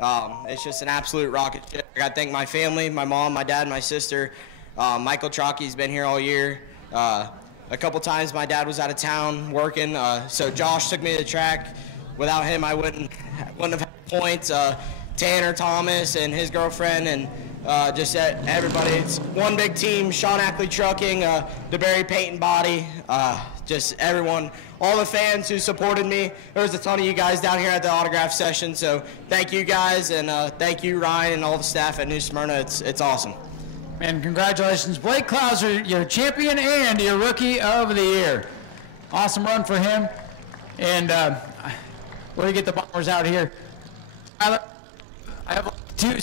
It's just an absolute rocket ship. I got to thank my family, my mom, my dad, my sister. Michael Chalky's been here all year. A couple times my dad was out of town working, so Josh took me to the track. Without him, I wouldn't have had points. Tanner Thomas and his girlfriend and just everybody. It's one big team. Sean Ackley Trucking, the Barry Payton Body, just everyone, all the fans who supported me. There was a ton of you guys down here at the autograph session, so thank you guys, and thank you, Ryan, and all the staff at New Smyrna. It's awesome. Man, congratulations. Blake Clouser, your champion and your Rookie of the Year. Awesome run for him. And we're going to get the bombers out of here. I have two.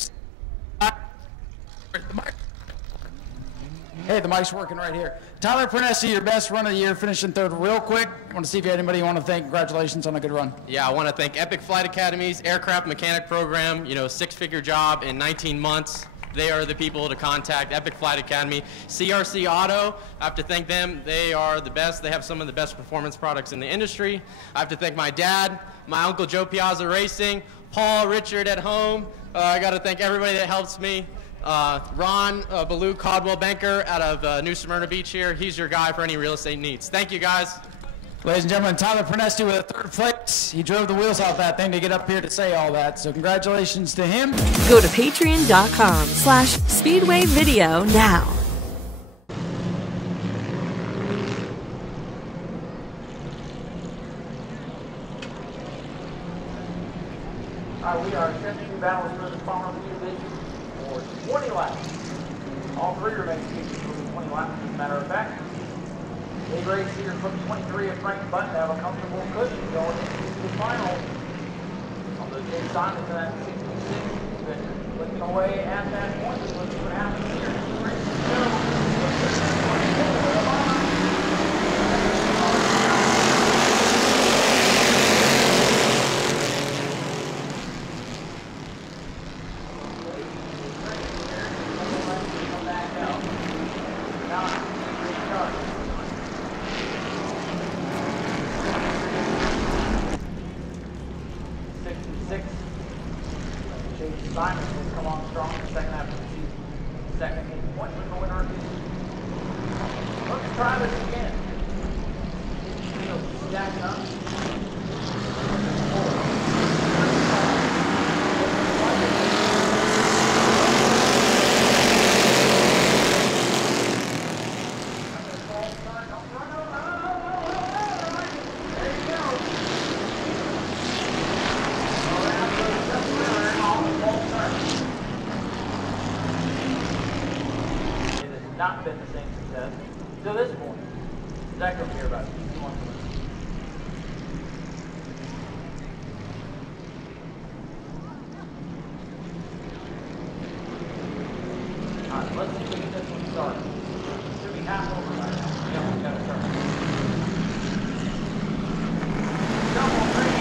Hey, the mic's working right here. Tyler Pernesi, your best run of the year, finishing third real quick. I want to see if you had anybody you want to thank. Congratulations on a good run. Yeah, I want to thank Epic Flight Academy's aircraft mechanic program, six-figure job in 19 months. They are the people to contact, Epic Flight Academy. CRC Auto, I have to thank them. They are the best. They have some of the best performance products in the industry. I have to thank my dad, my uncle Joe Piazza Racing, Paul, Richard at home. I got to thank everybody that helps me. Ron Baloo Caldwell Banker out of New Smyrna Beach here. He's your guy for any real estate needs. Thank you, guys. Ladies and gentlemen, Tyler Pernesti with a third place. He drove the wheels off that thing to get up here to say all that. So congratulations to him. Go to patreon.com/Speedway Video now. We are 72 battles for the Bomber division for 20 laps. All three remain seated for the 20 laps, as a matter of fact. Big race here from 23 of Frank Button to have a comfortable cushion going into the final. On the Jay Simons in that 66, he's been looking away at that point. Let's see what happens here. Simon has come on strong in the second half of the season. Second 8 points with the winner. Let's try this again. Still stacking up. Not been the same success to this point. Zach don't care about it. He wants to win. All right, let's see if we get this one started. Should be half over right now. Yeah, we got to start. Double three.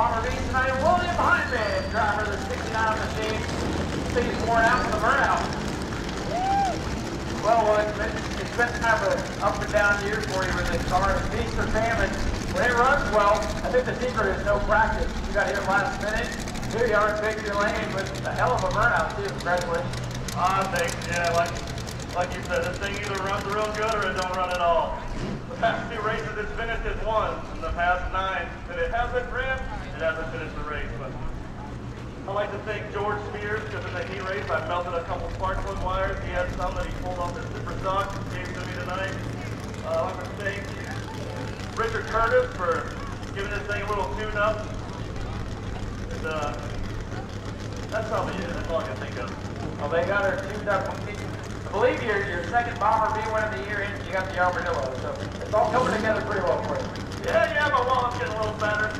Bomber B tonight, William Hyman, driver of the 69 machine. He's worn out from the burnout. Well, it's been kind of an up and down year for you with this car. Feast or famine. When it runs well, I think the secret is no practice. You got here last minute. Here you are in victory lane with a hell of a burnout too. Congratulations. Thanks. Yeah, like you said, this thing either runs real good or it don't run at all. The past 2 races it's finished as 1. In the past 9 that it hasn't ran, it hasn't finished the race. But I'd like to thank George Spears because in the heat race I melted a couple spark plug wires. He had some that he pulled off his super stock and gave to me tonight. I'd like to thank Richard Curtis for giving this thing a little tune-up. And that's probably it. That's all I can think of. Well, they got her tuned up. I believe your second Bomber B win of the year, and you got the Armadillo. So it's all coming together pretty well for you. Yeah, my wallet's getting a little better.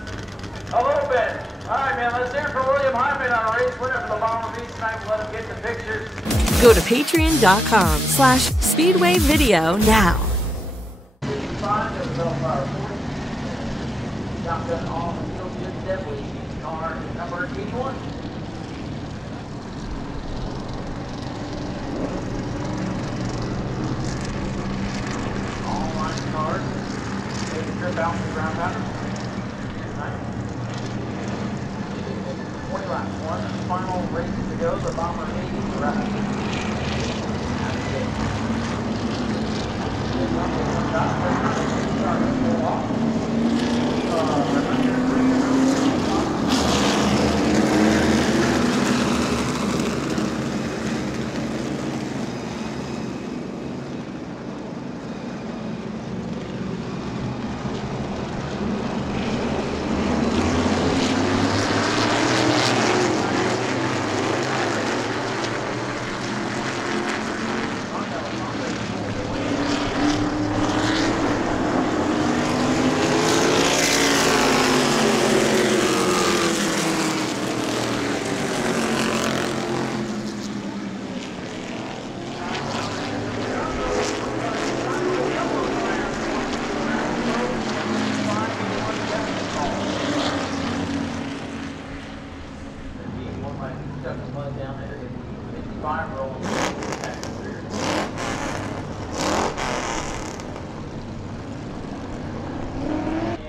A little bit. All right, man, let's hear it for William Hyman on a race winner for the Bomber B tonight. We'll let him get the pictures. Go to patreon.com/Speedway Video now. Shotgun off, still just deadly. Car number 81. All line cars. Take a trip out to the ground pattern. 20 laps. One final race to go. The Bomber 80 wrap.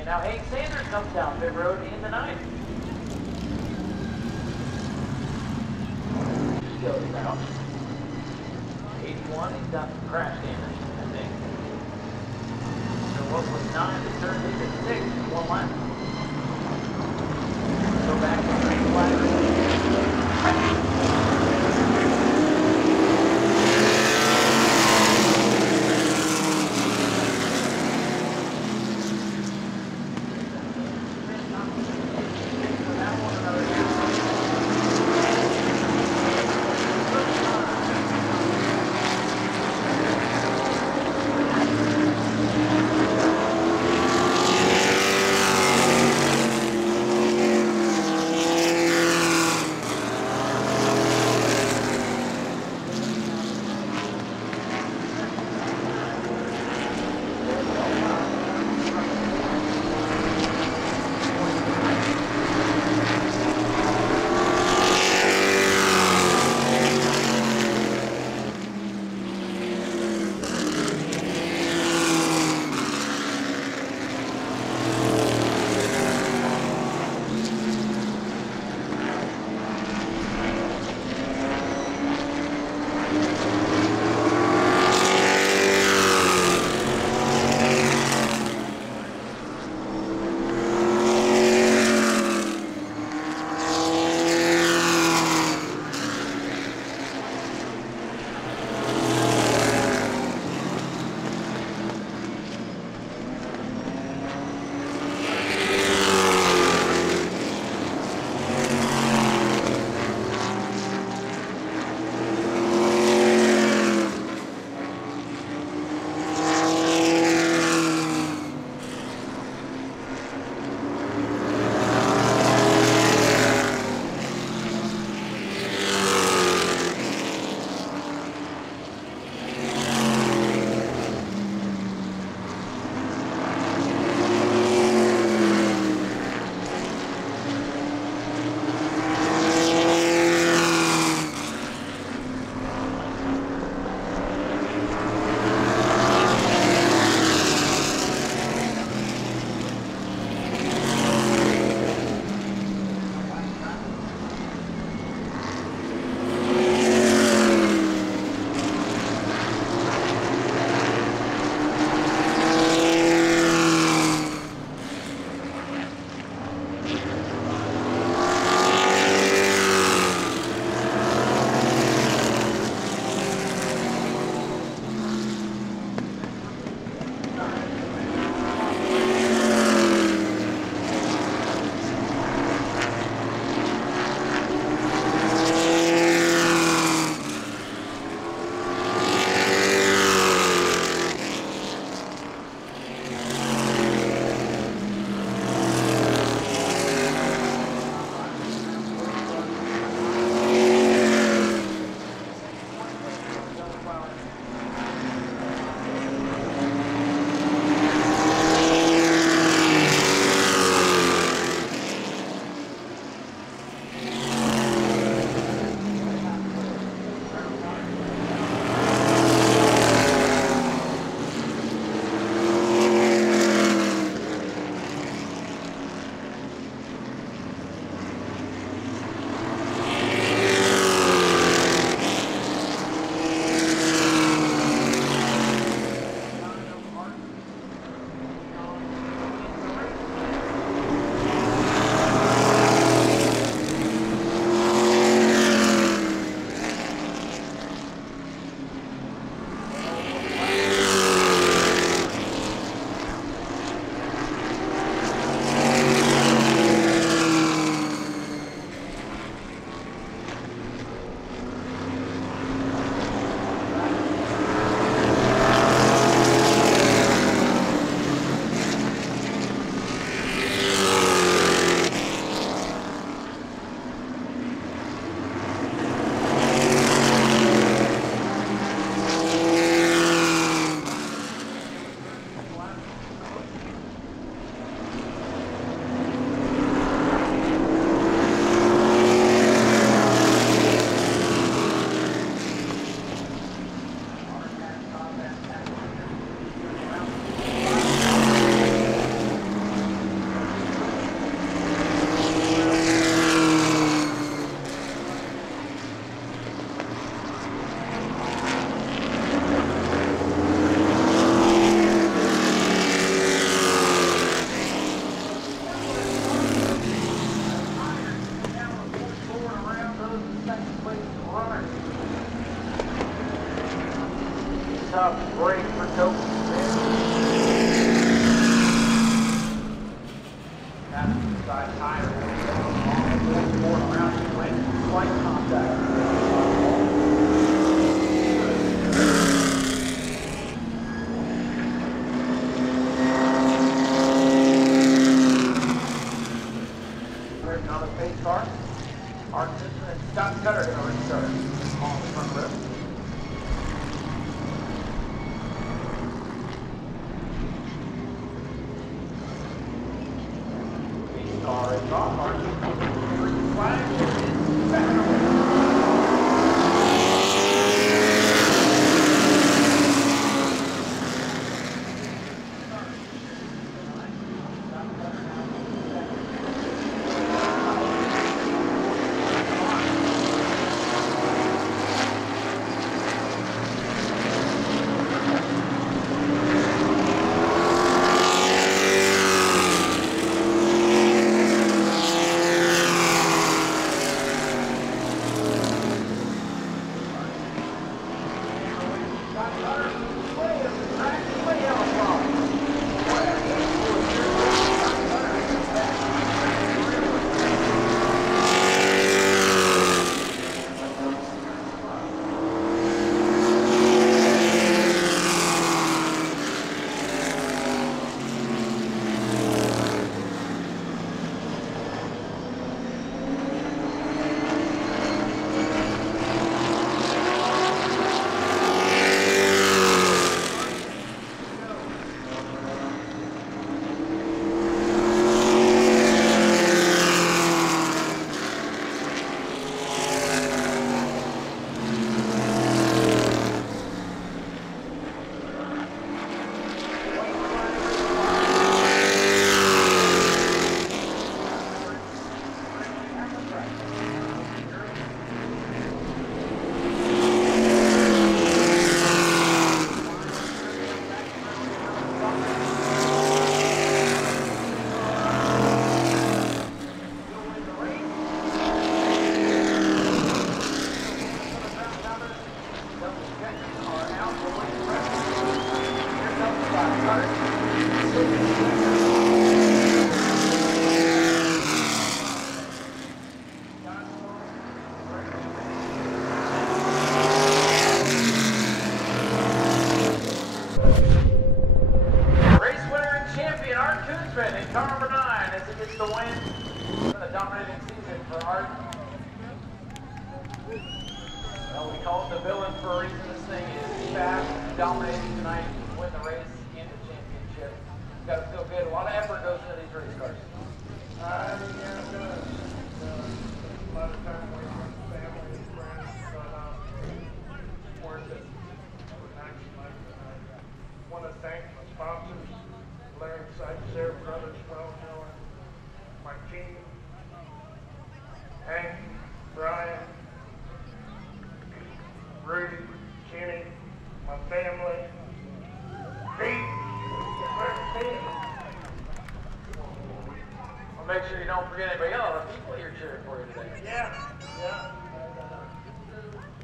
Now, Hank Sanders comes down pit road in the ninth. He goes out. 81, he's got some crash damage, I think. So what was 9 to turned into 6 in 1 lap. Go back to the green flag. tough break for Toby. That's the side tire. Going around the lane, slight contact. There's another pace car. Art Simpson and Scott Cutter going to restart on the front row. Car is off. Art Simpson flag is back away. Make sure you don't forget anybody else. A lot of people here cheering for you today. Yeah.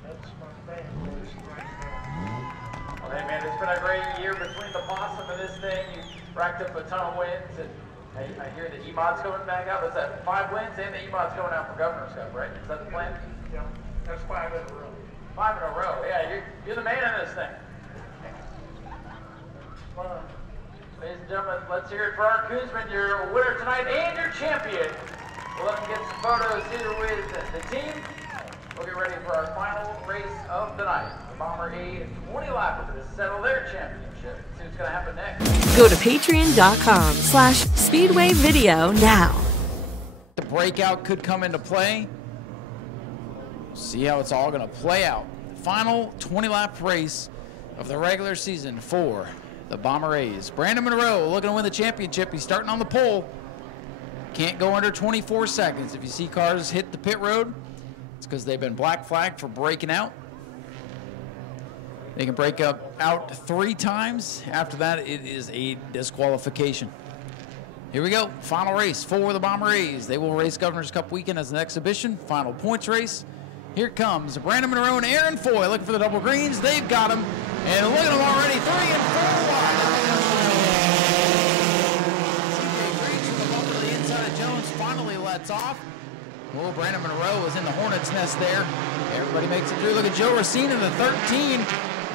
That's my family right now. Well, hey man, it's been a great year between the possum and this thing. You racked up a ton of wins, and I hear the E-Mod's coming back out. Is that 5 wins and the E-Mod's going out for Governor's Cup, right? Is that the plan? Yeah, that's 5 in a row. 5 in a row. Yeah, you're the man in this thing. Fun. Ladies and gentlemen, let's hear it for Art Koosman, your winner tonight and your champion. We'll let him get some photos here with the team. We'll get ready for our final race of the night. The Bomber A 20 lapper to settle their championship. See what's going to happen next. Go to patreon.com/Speedway Video now. The breakout could come into play. See how it's all going to play out. The final 20-lap race of the regular season for the Bomber A's. Brandon Monroe looking to win the championship. He's starting on the pole. Can't go under 24 seconds. If you see cars hit the pit road, it's because they've been black flagged for breaking out. They can break out 3 times. After that, it is a disqualification. Here we go. Final race for the Bomber A's. They will race Governor's Cup weekend as an exhibition. Final points race. Here comes Brandon Monroe and Aaron Foy looking for the double greens. They've got him. And look at him already, 3 and 4 wide. CJ Creech from the bumper to the inside of Jones finally lets off. Oh, Brandon Monroe was in the hornet's nest there. Everybody makes it through. Look at Joe Racine in the 13.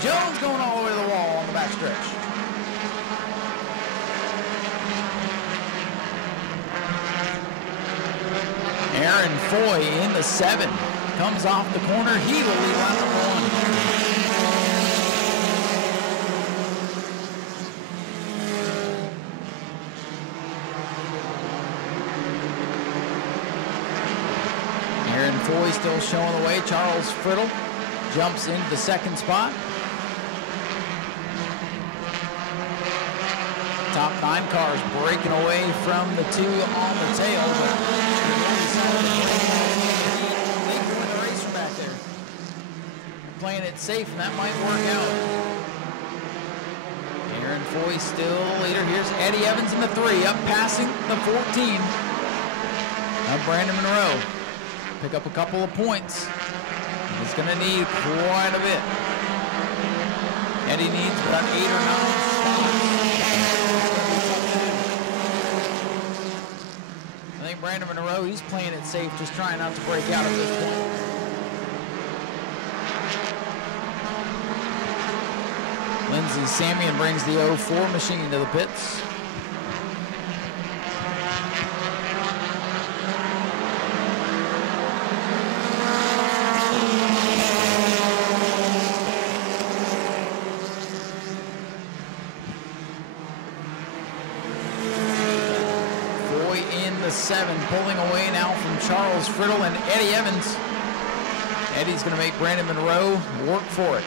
Jones going all the way to the wall on the back stretch. Aaron Foy in the 7. Comes off the corner. He will lead lap number 1. Aaron Foy still showing the way. Charles Friddle jumps into the 2nd spot. Top 9 cars breaking away from the 2 on the tail, but they can win the race from back there. Playing it safe, and that might work out. Aaron Foy still the leader. Here's Eddie Evans in the 3, up passing the 14. Now Brandon Monroe. Pick up a couple of points. He's going to need quite a bit. Eddie needs about 8 or 9 spots. I think Brandon Monroe, he's playing it safe, just trying not to break out at this point. Lindsey Samian brings the 04 machine to the pits. The 7, pulling away now from Charles Friddle and Eddie Evans. Eddie's going to make Brandon Monroe work for it.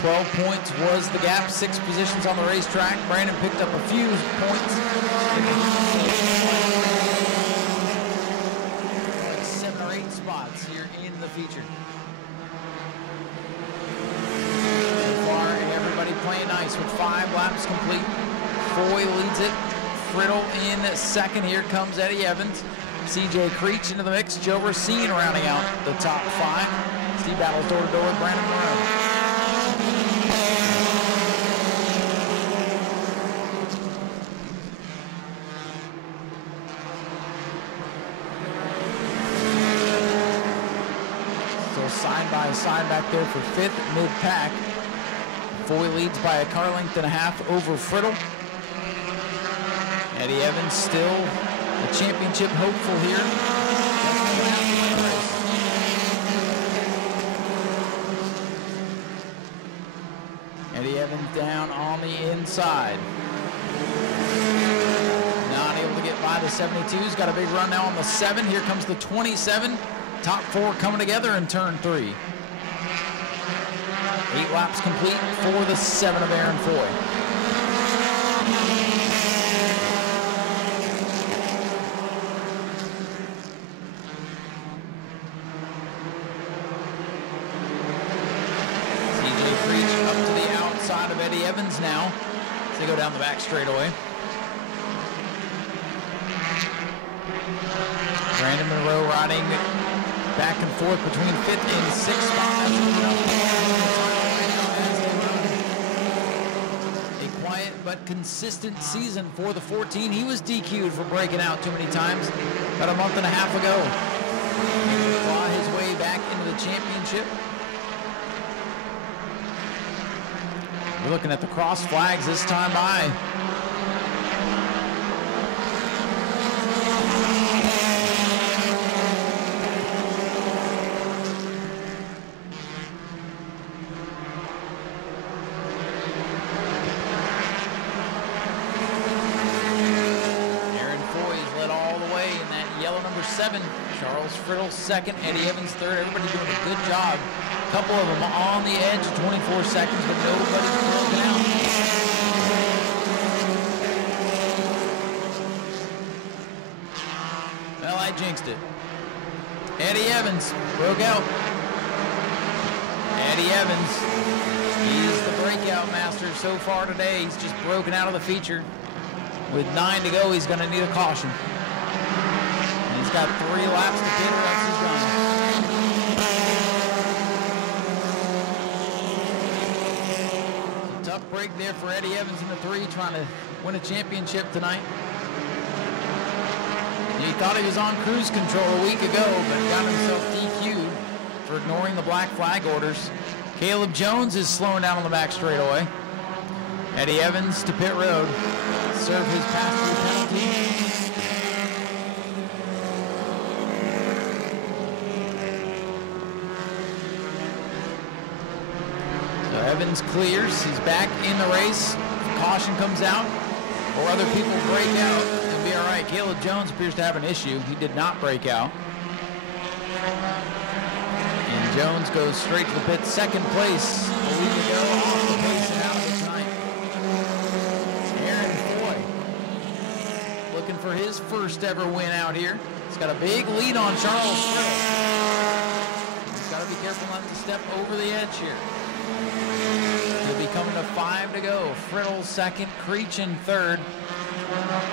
12 points was the gap, 6 positions on the racetrack. Brandon picked up a few points. 7 or 8 spots here in the feature. So far, everybody playing nice with 5 laps complete. Foy leads it. Friddle in 2nd. Here comes Eddie Evans. CJ Creech into the mix. Joe Racine rounding out the top 5. Steve battles door to door with Brandon Monroe. So side by side back there for 5th mid-pack. Foy leads by a car length and a half over Friddle. Eddie Evans still a championship hopeful here. Eddie Evans down on the inside. Not able to get by the 72's. Got a big run now on the 7. Here comes the 27. Top 4 coming together in turn 3. 8 laps complete for the 7 of Aaron Foy. Of Eddie Evans now as they go down the back straightaway. Brandon Monroe riding back and forth between 5th and 6th spots. A quiet but consistent season for the 14. He was DQ'd for breaking out too many times about a month and a half ago. He would claw his way back into the championship. We're looking at the cross flags this time by. Aaron Foy led all the way in that yellow number 7. Charles Friddle 2nd, Eddie Evans 3rd. Everybody doing a good job. Couple of them on the edge, 24 seconds, but nobody's broken out. Well, I jinxed it. Eddie Evans broke out. Eddie Evans, he's the breakout master so far today. He's just broken out of the feature. With 9 to go, he's going to need a caution. And he's got 3 laps to pit, or else he's done. tough break there for Eddie Evans in the 3, trying to win a championship tonight. He thought he was on cruise control a week ago, but got himself DQ'd for ignoring the black flag orders. Caleb Jones is slowing down on the back straightaway. Eddie Evans to pit road. Serve his pass-through penalty. So Evans clears. He's back in the race. Caution comes out, or other people break out. It'll be all right. Caleb Jones appears to have an issue. He did not break out. And Jones goes straight to the pit. Second place. A week ago, off the pace and out of it tonight. Aaron Foy looking for his first ever win out here. He's got a big lead on Charles Friddle. He's got to be careful not to step over the edge here. He'll be coming to 5 to go. Friddle second, Creech in third.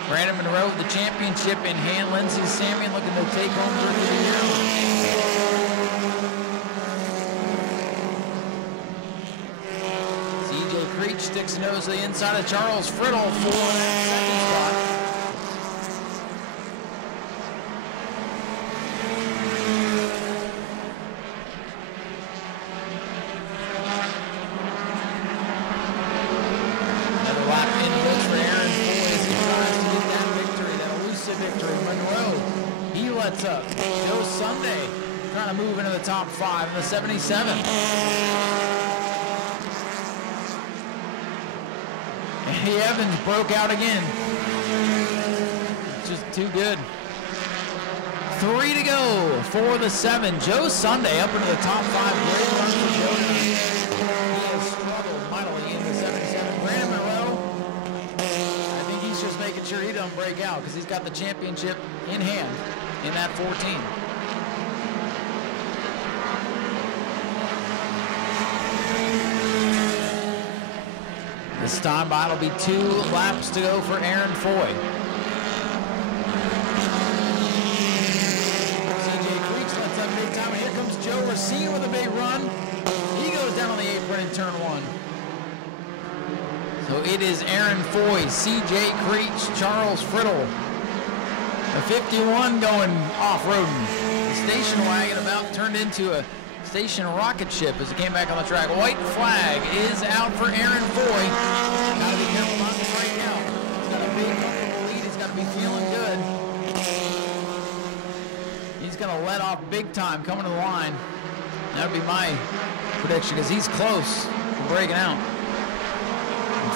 Brandon Monroe with the championship in hand. Lindsey Samian looking to take home Rookie of the Year. CJ Creech sticks his nose to the inside of Charles Friddle for that second spot. Up. Joe Sunday trying to move into the top 5 in the 77. Eddie Evans broke out again. Just too good. 3 to go for the 7. Joe Sunday up into the top 5. Great run for Joe. He has struggled mightily in the 77. Brandon Monroe, I think he's just making sure he don't break out because he's got the championship in hand. In that 14. This time by it'll be 2 laps to go for Aaron Foy. CJ Creech lets up big time, and here comes Joe Racine with a big run. He goes down on the apron in turn 1. So it is Aaron Foy, CJ Creech, Charles Friddle. A 51 going off-roading. The station wagon about turned into a station rocket ship as it came back on the track. White flag is out for Aaron Foy. Gotta be careful not to break out. He's got a big comfortable lead. He's got to be feeling good. He's gonna let off big time coming to the line. That'd be my prediction because he's close to breaking out.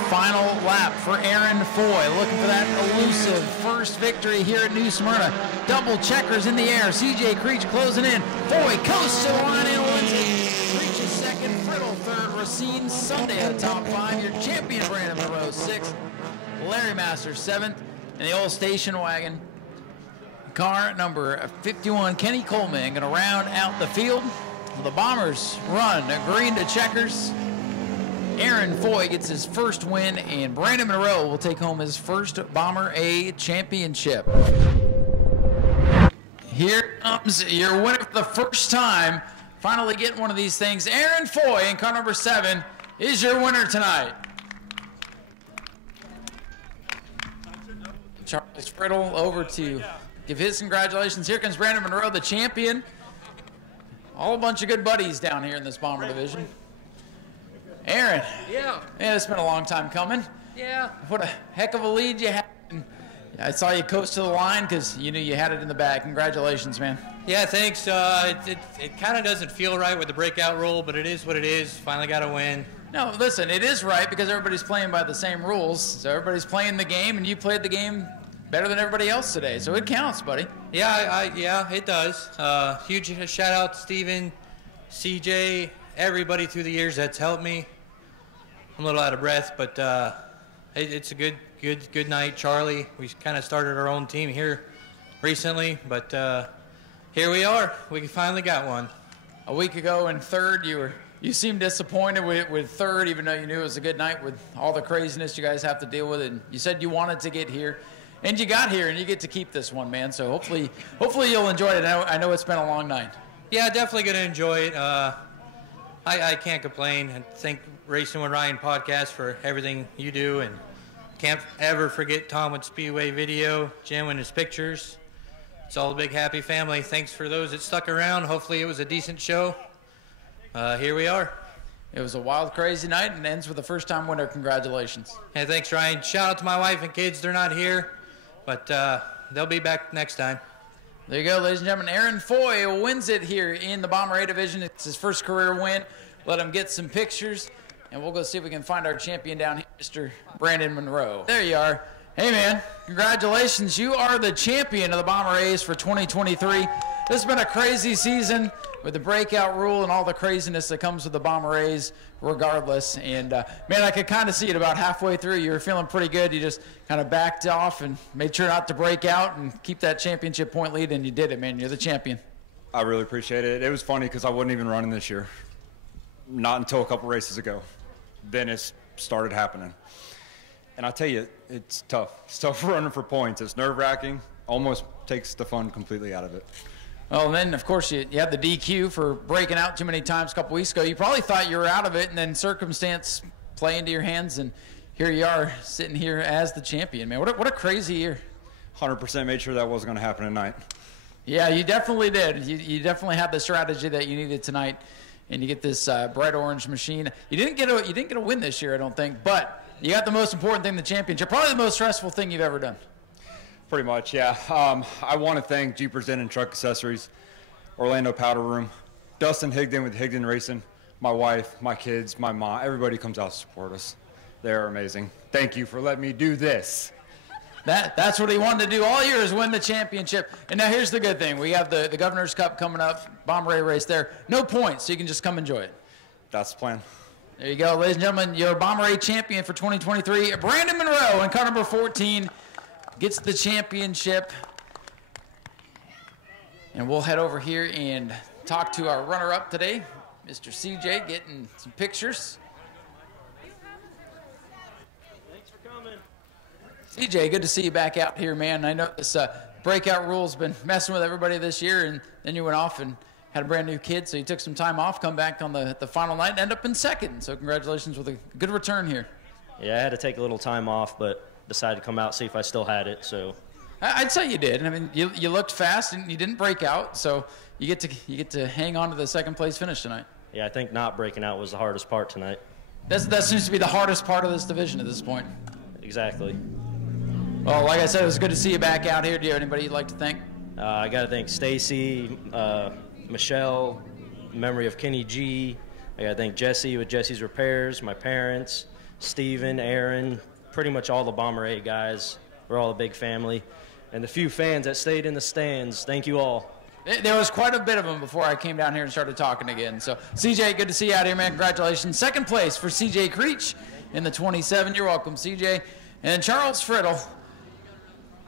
Final lap for Aaron Foy, looking for that elusive first victory here at New Smyrna. Double checkers in the air. CJ Creech closing in. Foy coasts to the line and wins it. Creech is second, Friddle third, Racine Sunday at the top 5. Your champion Brandon Monroe 6th, Larry Masters 7th, and the old station wagon. Car number 51, Kenny Coleman, going to round out the field. The Bombers run green to checkers. Aaron Foy gets his first win, and Brandon Monroe will take home his first Bomber A championship. Here comes your winner for the first time. Finally getting one of these things. Aaron Foy in car number 7 is your winner tonight. Charles Friddle over to give his congratulations. Here comes Brandon Monroe, the champion. All a bunch of good buddies down here in this Bomber division. Aaron. Yeah. Yeah, it's been a long time coming. Yeah. What a heck of a lead you had. I saw you coast to the line because you knew you had it in the bag. Congratulations, man. Yeah, thanks. It kind of doesn't feel right with the breakout rule, but it is what it is. Finally got a win. No, listen, it is right because everybody's playing by the same rules. So everybody's playing the game, and you played the game better than everybody else today. So it counts, buddy. Yeah, yeah, it does. Huge shout out to Steven, CJ, everybody through the years that's helped me. I'm a little out of breath, but it's a good night. Charlie, we kind of started our own team here recently, but here we are. We finally got one. A week ago in third, you seemed disappointed with third, even though you knew it was a good night with all the craziness you guys have to deal with. And you said you wanted to get here, and you got here, and you get to keep this one, man. So hopefully you'll enjoy it. I know it's been a long night. Yeah, definitely going to enjoy it. I can't complain. And thank Racing with Ryan podcast for everything you do, and can't ever forget Tom with Speedway Video, Jim and his pictures. It's all a big happy family. Thanks for those that stuck around. Hopefully it was a decent show. Here we are. It was a wild, crazy night, and ends with a first-time winner. Congratulations. Hey, thanks, Ryan. Shout out to my wife and kids. They're not here, but they'll be back next time. There you go, ladies and gentlemen. Aaron Foy wins it here in the Bomber A division. It's his first career win. Let him get some pictures, and we'll go see if we can find our champion down here, Mr. Brandon Monroe. There you are. Hey, man, congratulations. You are the champion of the Bomber A's for 2023. This has been a crazy season with the breakout rule and all the craziness that comes with the Bomber A's regardless. And, man, I could kind of see it about halfway through. You were feeling pretty good. You just kind of backed off and made sure not to break out and keep that championship point lead, and you did it, man. You're the champion. I really appreciate it. It was funny because I wasn't even running this year. Not until a couple races ago. Then it started happening. And I tell you, it's tough. It's tough running for points. It's nerve-wracking. Almost takes the fun completely out of it. Well, and then, of course, you had the DQ for breaking out too many times a couple weeks ago. You probably thought you were out of it, and then circumstance play into your hands, and here you are sitting here as the champion, man. What a crazy year. 100% made sure that wasn't going to happen tonight. Yeah, you definitely did. You definitely had the strategy that you needed tonight, and you get this bright orange machine. You didn't get a win this year, I don't think, but you got the most important thing, the championship. Probably the most stressful thing you've ever done. Pretty much, yeah. I want to thank Jeepers Inn and Truck Accessories, Orlando Powder Room, Dustin Higdon with Higdon Racing, my wife, my kids, my mom. Everybody comes out to support us. They're amazing. Thank you for letting me do this. That's what he wanted to do all year, is win the championship. And now here's the good thing. We have the Governor's Cup coming up, Bomber A race there. No points, so you can just come enjoy it. That's the plan. There you go, ladies and gentlemen. Your Bomber A champion for 2023, Brandon Monroe, in car number 14, gets the championship. And we'll head over here and talk to our runner-up today, Mr. CJ, getting some pictures. CJ, good to see you back out here, man. I know this breakout rule's been messing with everybody this year, and then you went off and had a brand new kid, so you took some time off, come back on the final night, and end up in second. So congratulations with a good return here. Yeah, I had to take a little time off, but decided to come out, see if I still had it. So I'd say you did. I mean, you looked fast and you didn't break out, so you get to hang on to the second place finish tonight. Yeah, I think not breaking out was the hardest part tonight. That seems to be the hardest part of this division at this point. Exactly. Well, like I said, it was good to see you back out here. Do you have anybody you'd like to thank? I got to thank Stacy, Michelle, memory of Kenny G. I got to thank Jesse with Jesse's Repairs, my parents, Steven, Aaron, pretty much all the Bomber A guys. We're all a big family. And the few fans that stayed in the stands, thank you all. There was quite a bit of them before I came down here and started talking again. So, CJ, good to see you out here, man. Congratulations. Second place for CJ Creech in the 27. You're welcome, CJ. And Charles Friddle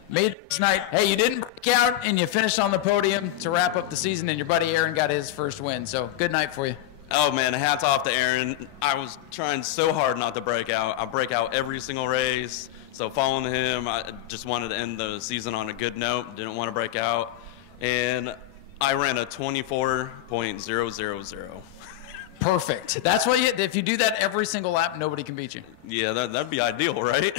made it this night. Hey, you didn't break out, and you finished on the podium to wrap up the season, and your buddy Aaron got his first win. So, good night for you. Oh, man, hats off to Aaron. I was trying so hard not to break out. I break out every single race. So following him, I just wanted to end the season on a good note. Didn't want to break out. And I ran a 24.000. Perfect. That's what if you do that every single lap, nobody can beat you. Yeah, that'd be ideal, right?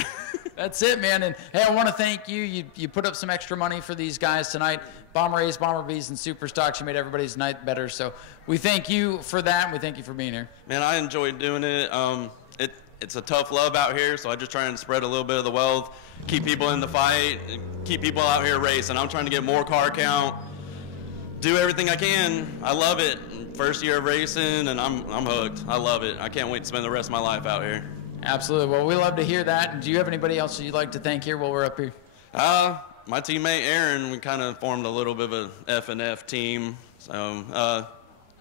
That's it, man. And, hey, I want to thank you. You put up some extra money for these guys tonight. Bomber A's, Bomber B's, and Super Stocks. You made everybody's night better. So we thank you for that, and we thank you for being here. Man, I enjoyed doing it. It's a tough love out here, so I just try and spread a little bit of the wealth, keep people in the fight, keep people out here racing. I'm trying to get more car count, do everything I can. I love it. First year of racing, and I'm hooked. I love it. I can't wait to spend the rest of my life out here. Absolutely. Well, we love to hear that. And do you have anybody else you'd like to thank here while we're up here? My teammate Aaron, we kind of formed a little bit of an F&F team. So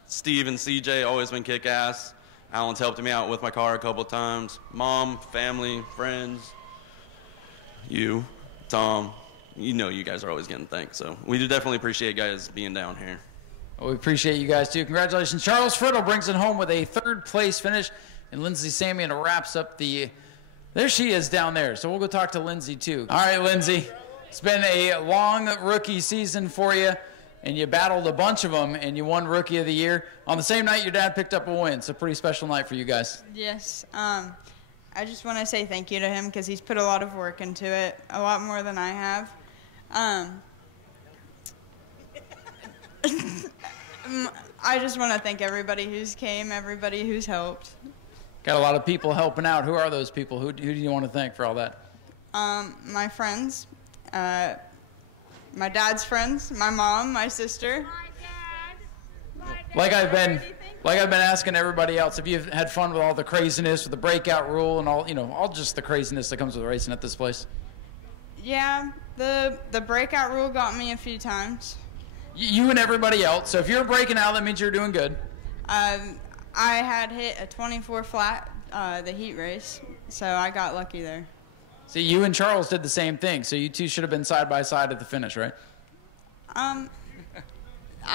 Steve and CJ always been kick-ass. Alan's helped me out with my car a couple of times. Mom, family, friends, you, Tom. You know you guys are always getting thanked. So we do definitely appreciate you guys being down here. Well, we appreciate you guys, too. Congratulations. Charles Friddle brings it home with a third-place finish. And Lindsay Samian wraps up the – there she is down there. So we'll go talk to Lindsay, too. All right, Lindsay. It's been a long rookie season for you. and you battled a bunch of them, and you won Rookie of the Year. On the same night, your dad picked up a win. It's a pretty special night for you guys. Yes. I just want to say thank you to him because he's put a lot of work into it, a lot more than I have. I just want to thank everybody who's came, everybody who's helped. Got a lot of people helping out. Who are those people? Who do you want to thank for all that? My friends, my dad's friends, my mom, my sister. Like I've been asking everybody else, have you had fun with all the craziness with the breakout rule and all just the craziness that comes with racing at this place? Yeah, the breakout rule got me a few times. You and everybody else. So if you're breaking out, that means you're doing good. I had hit a 24 flat the heat race, so I got lucky there. See, you and Charles did the same thing, so you two should have been side by side at the finish, right? I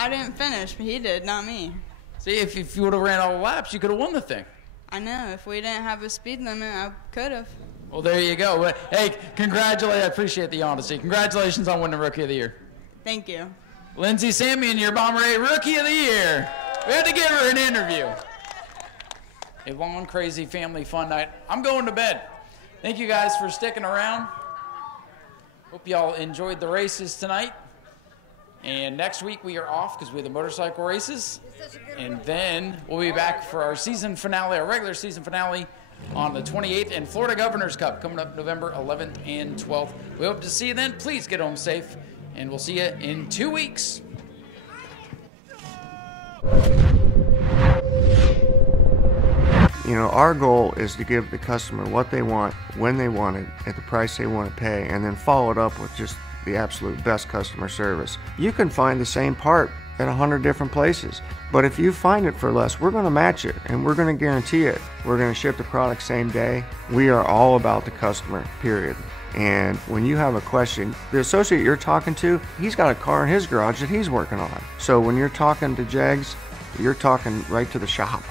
didn't finish, but he did, not me. See, if you would have ran all the laps, you could have won the thing. I know. If we didn't have a speed limit, I could have. Well, there you go. But, hey, congratulations. I appreciate the honesty. Congratulations on winning Rookie of the Year. Thank you. Lindsay Samian, your Bomber 8 Rookie of the Year. We had to give her an interview. A long, crazy family fun night. I'm going to bed. Thank you guys for sticking around. Hope y'all enjoyed the races tonight. And next week we are off because we have the motorcycle races. And then we'll be back for our season finale, our regular season finale on the 28th, and Florida Governor's Cup coming up November 11th and 12th. We hope to see you then. Please get home safe, and we'll see you in 2 weeks. You know, our goal is to give the customer what they want, when they want it, at the price they want to pay, and then follow it up with just the absolute best customer service. You can find the same part at 100 different places, but if you find it for less, we're going to match it, and we're going to guarantee it. We're going to ship the product same day. We are all about the customer, period. And when you have a question, the associate you're talking to, he's got a car in his garage that he's working on. So when you're talking to Jags, you're talking right to the shop.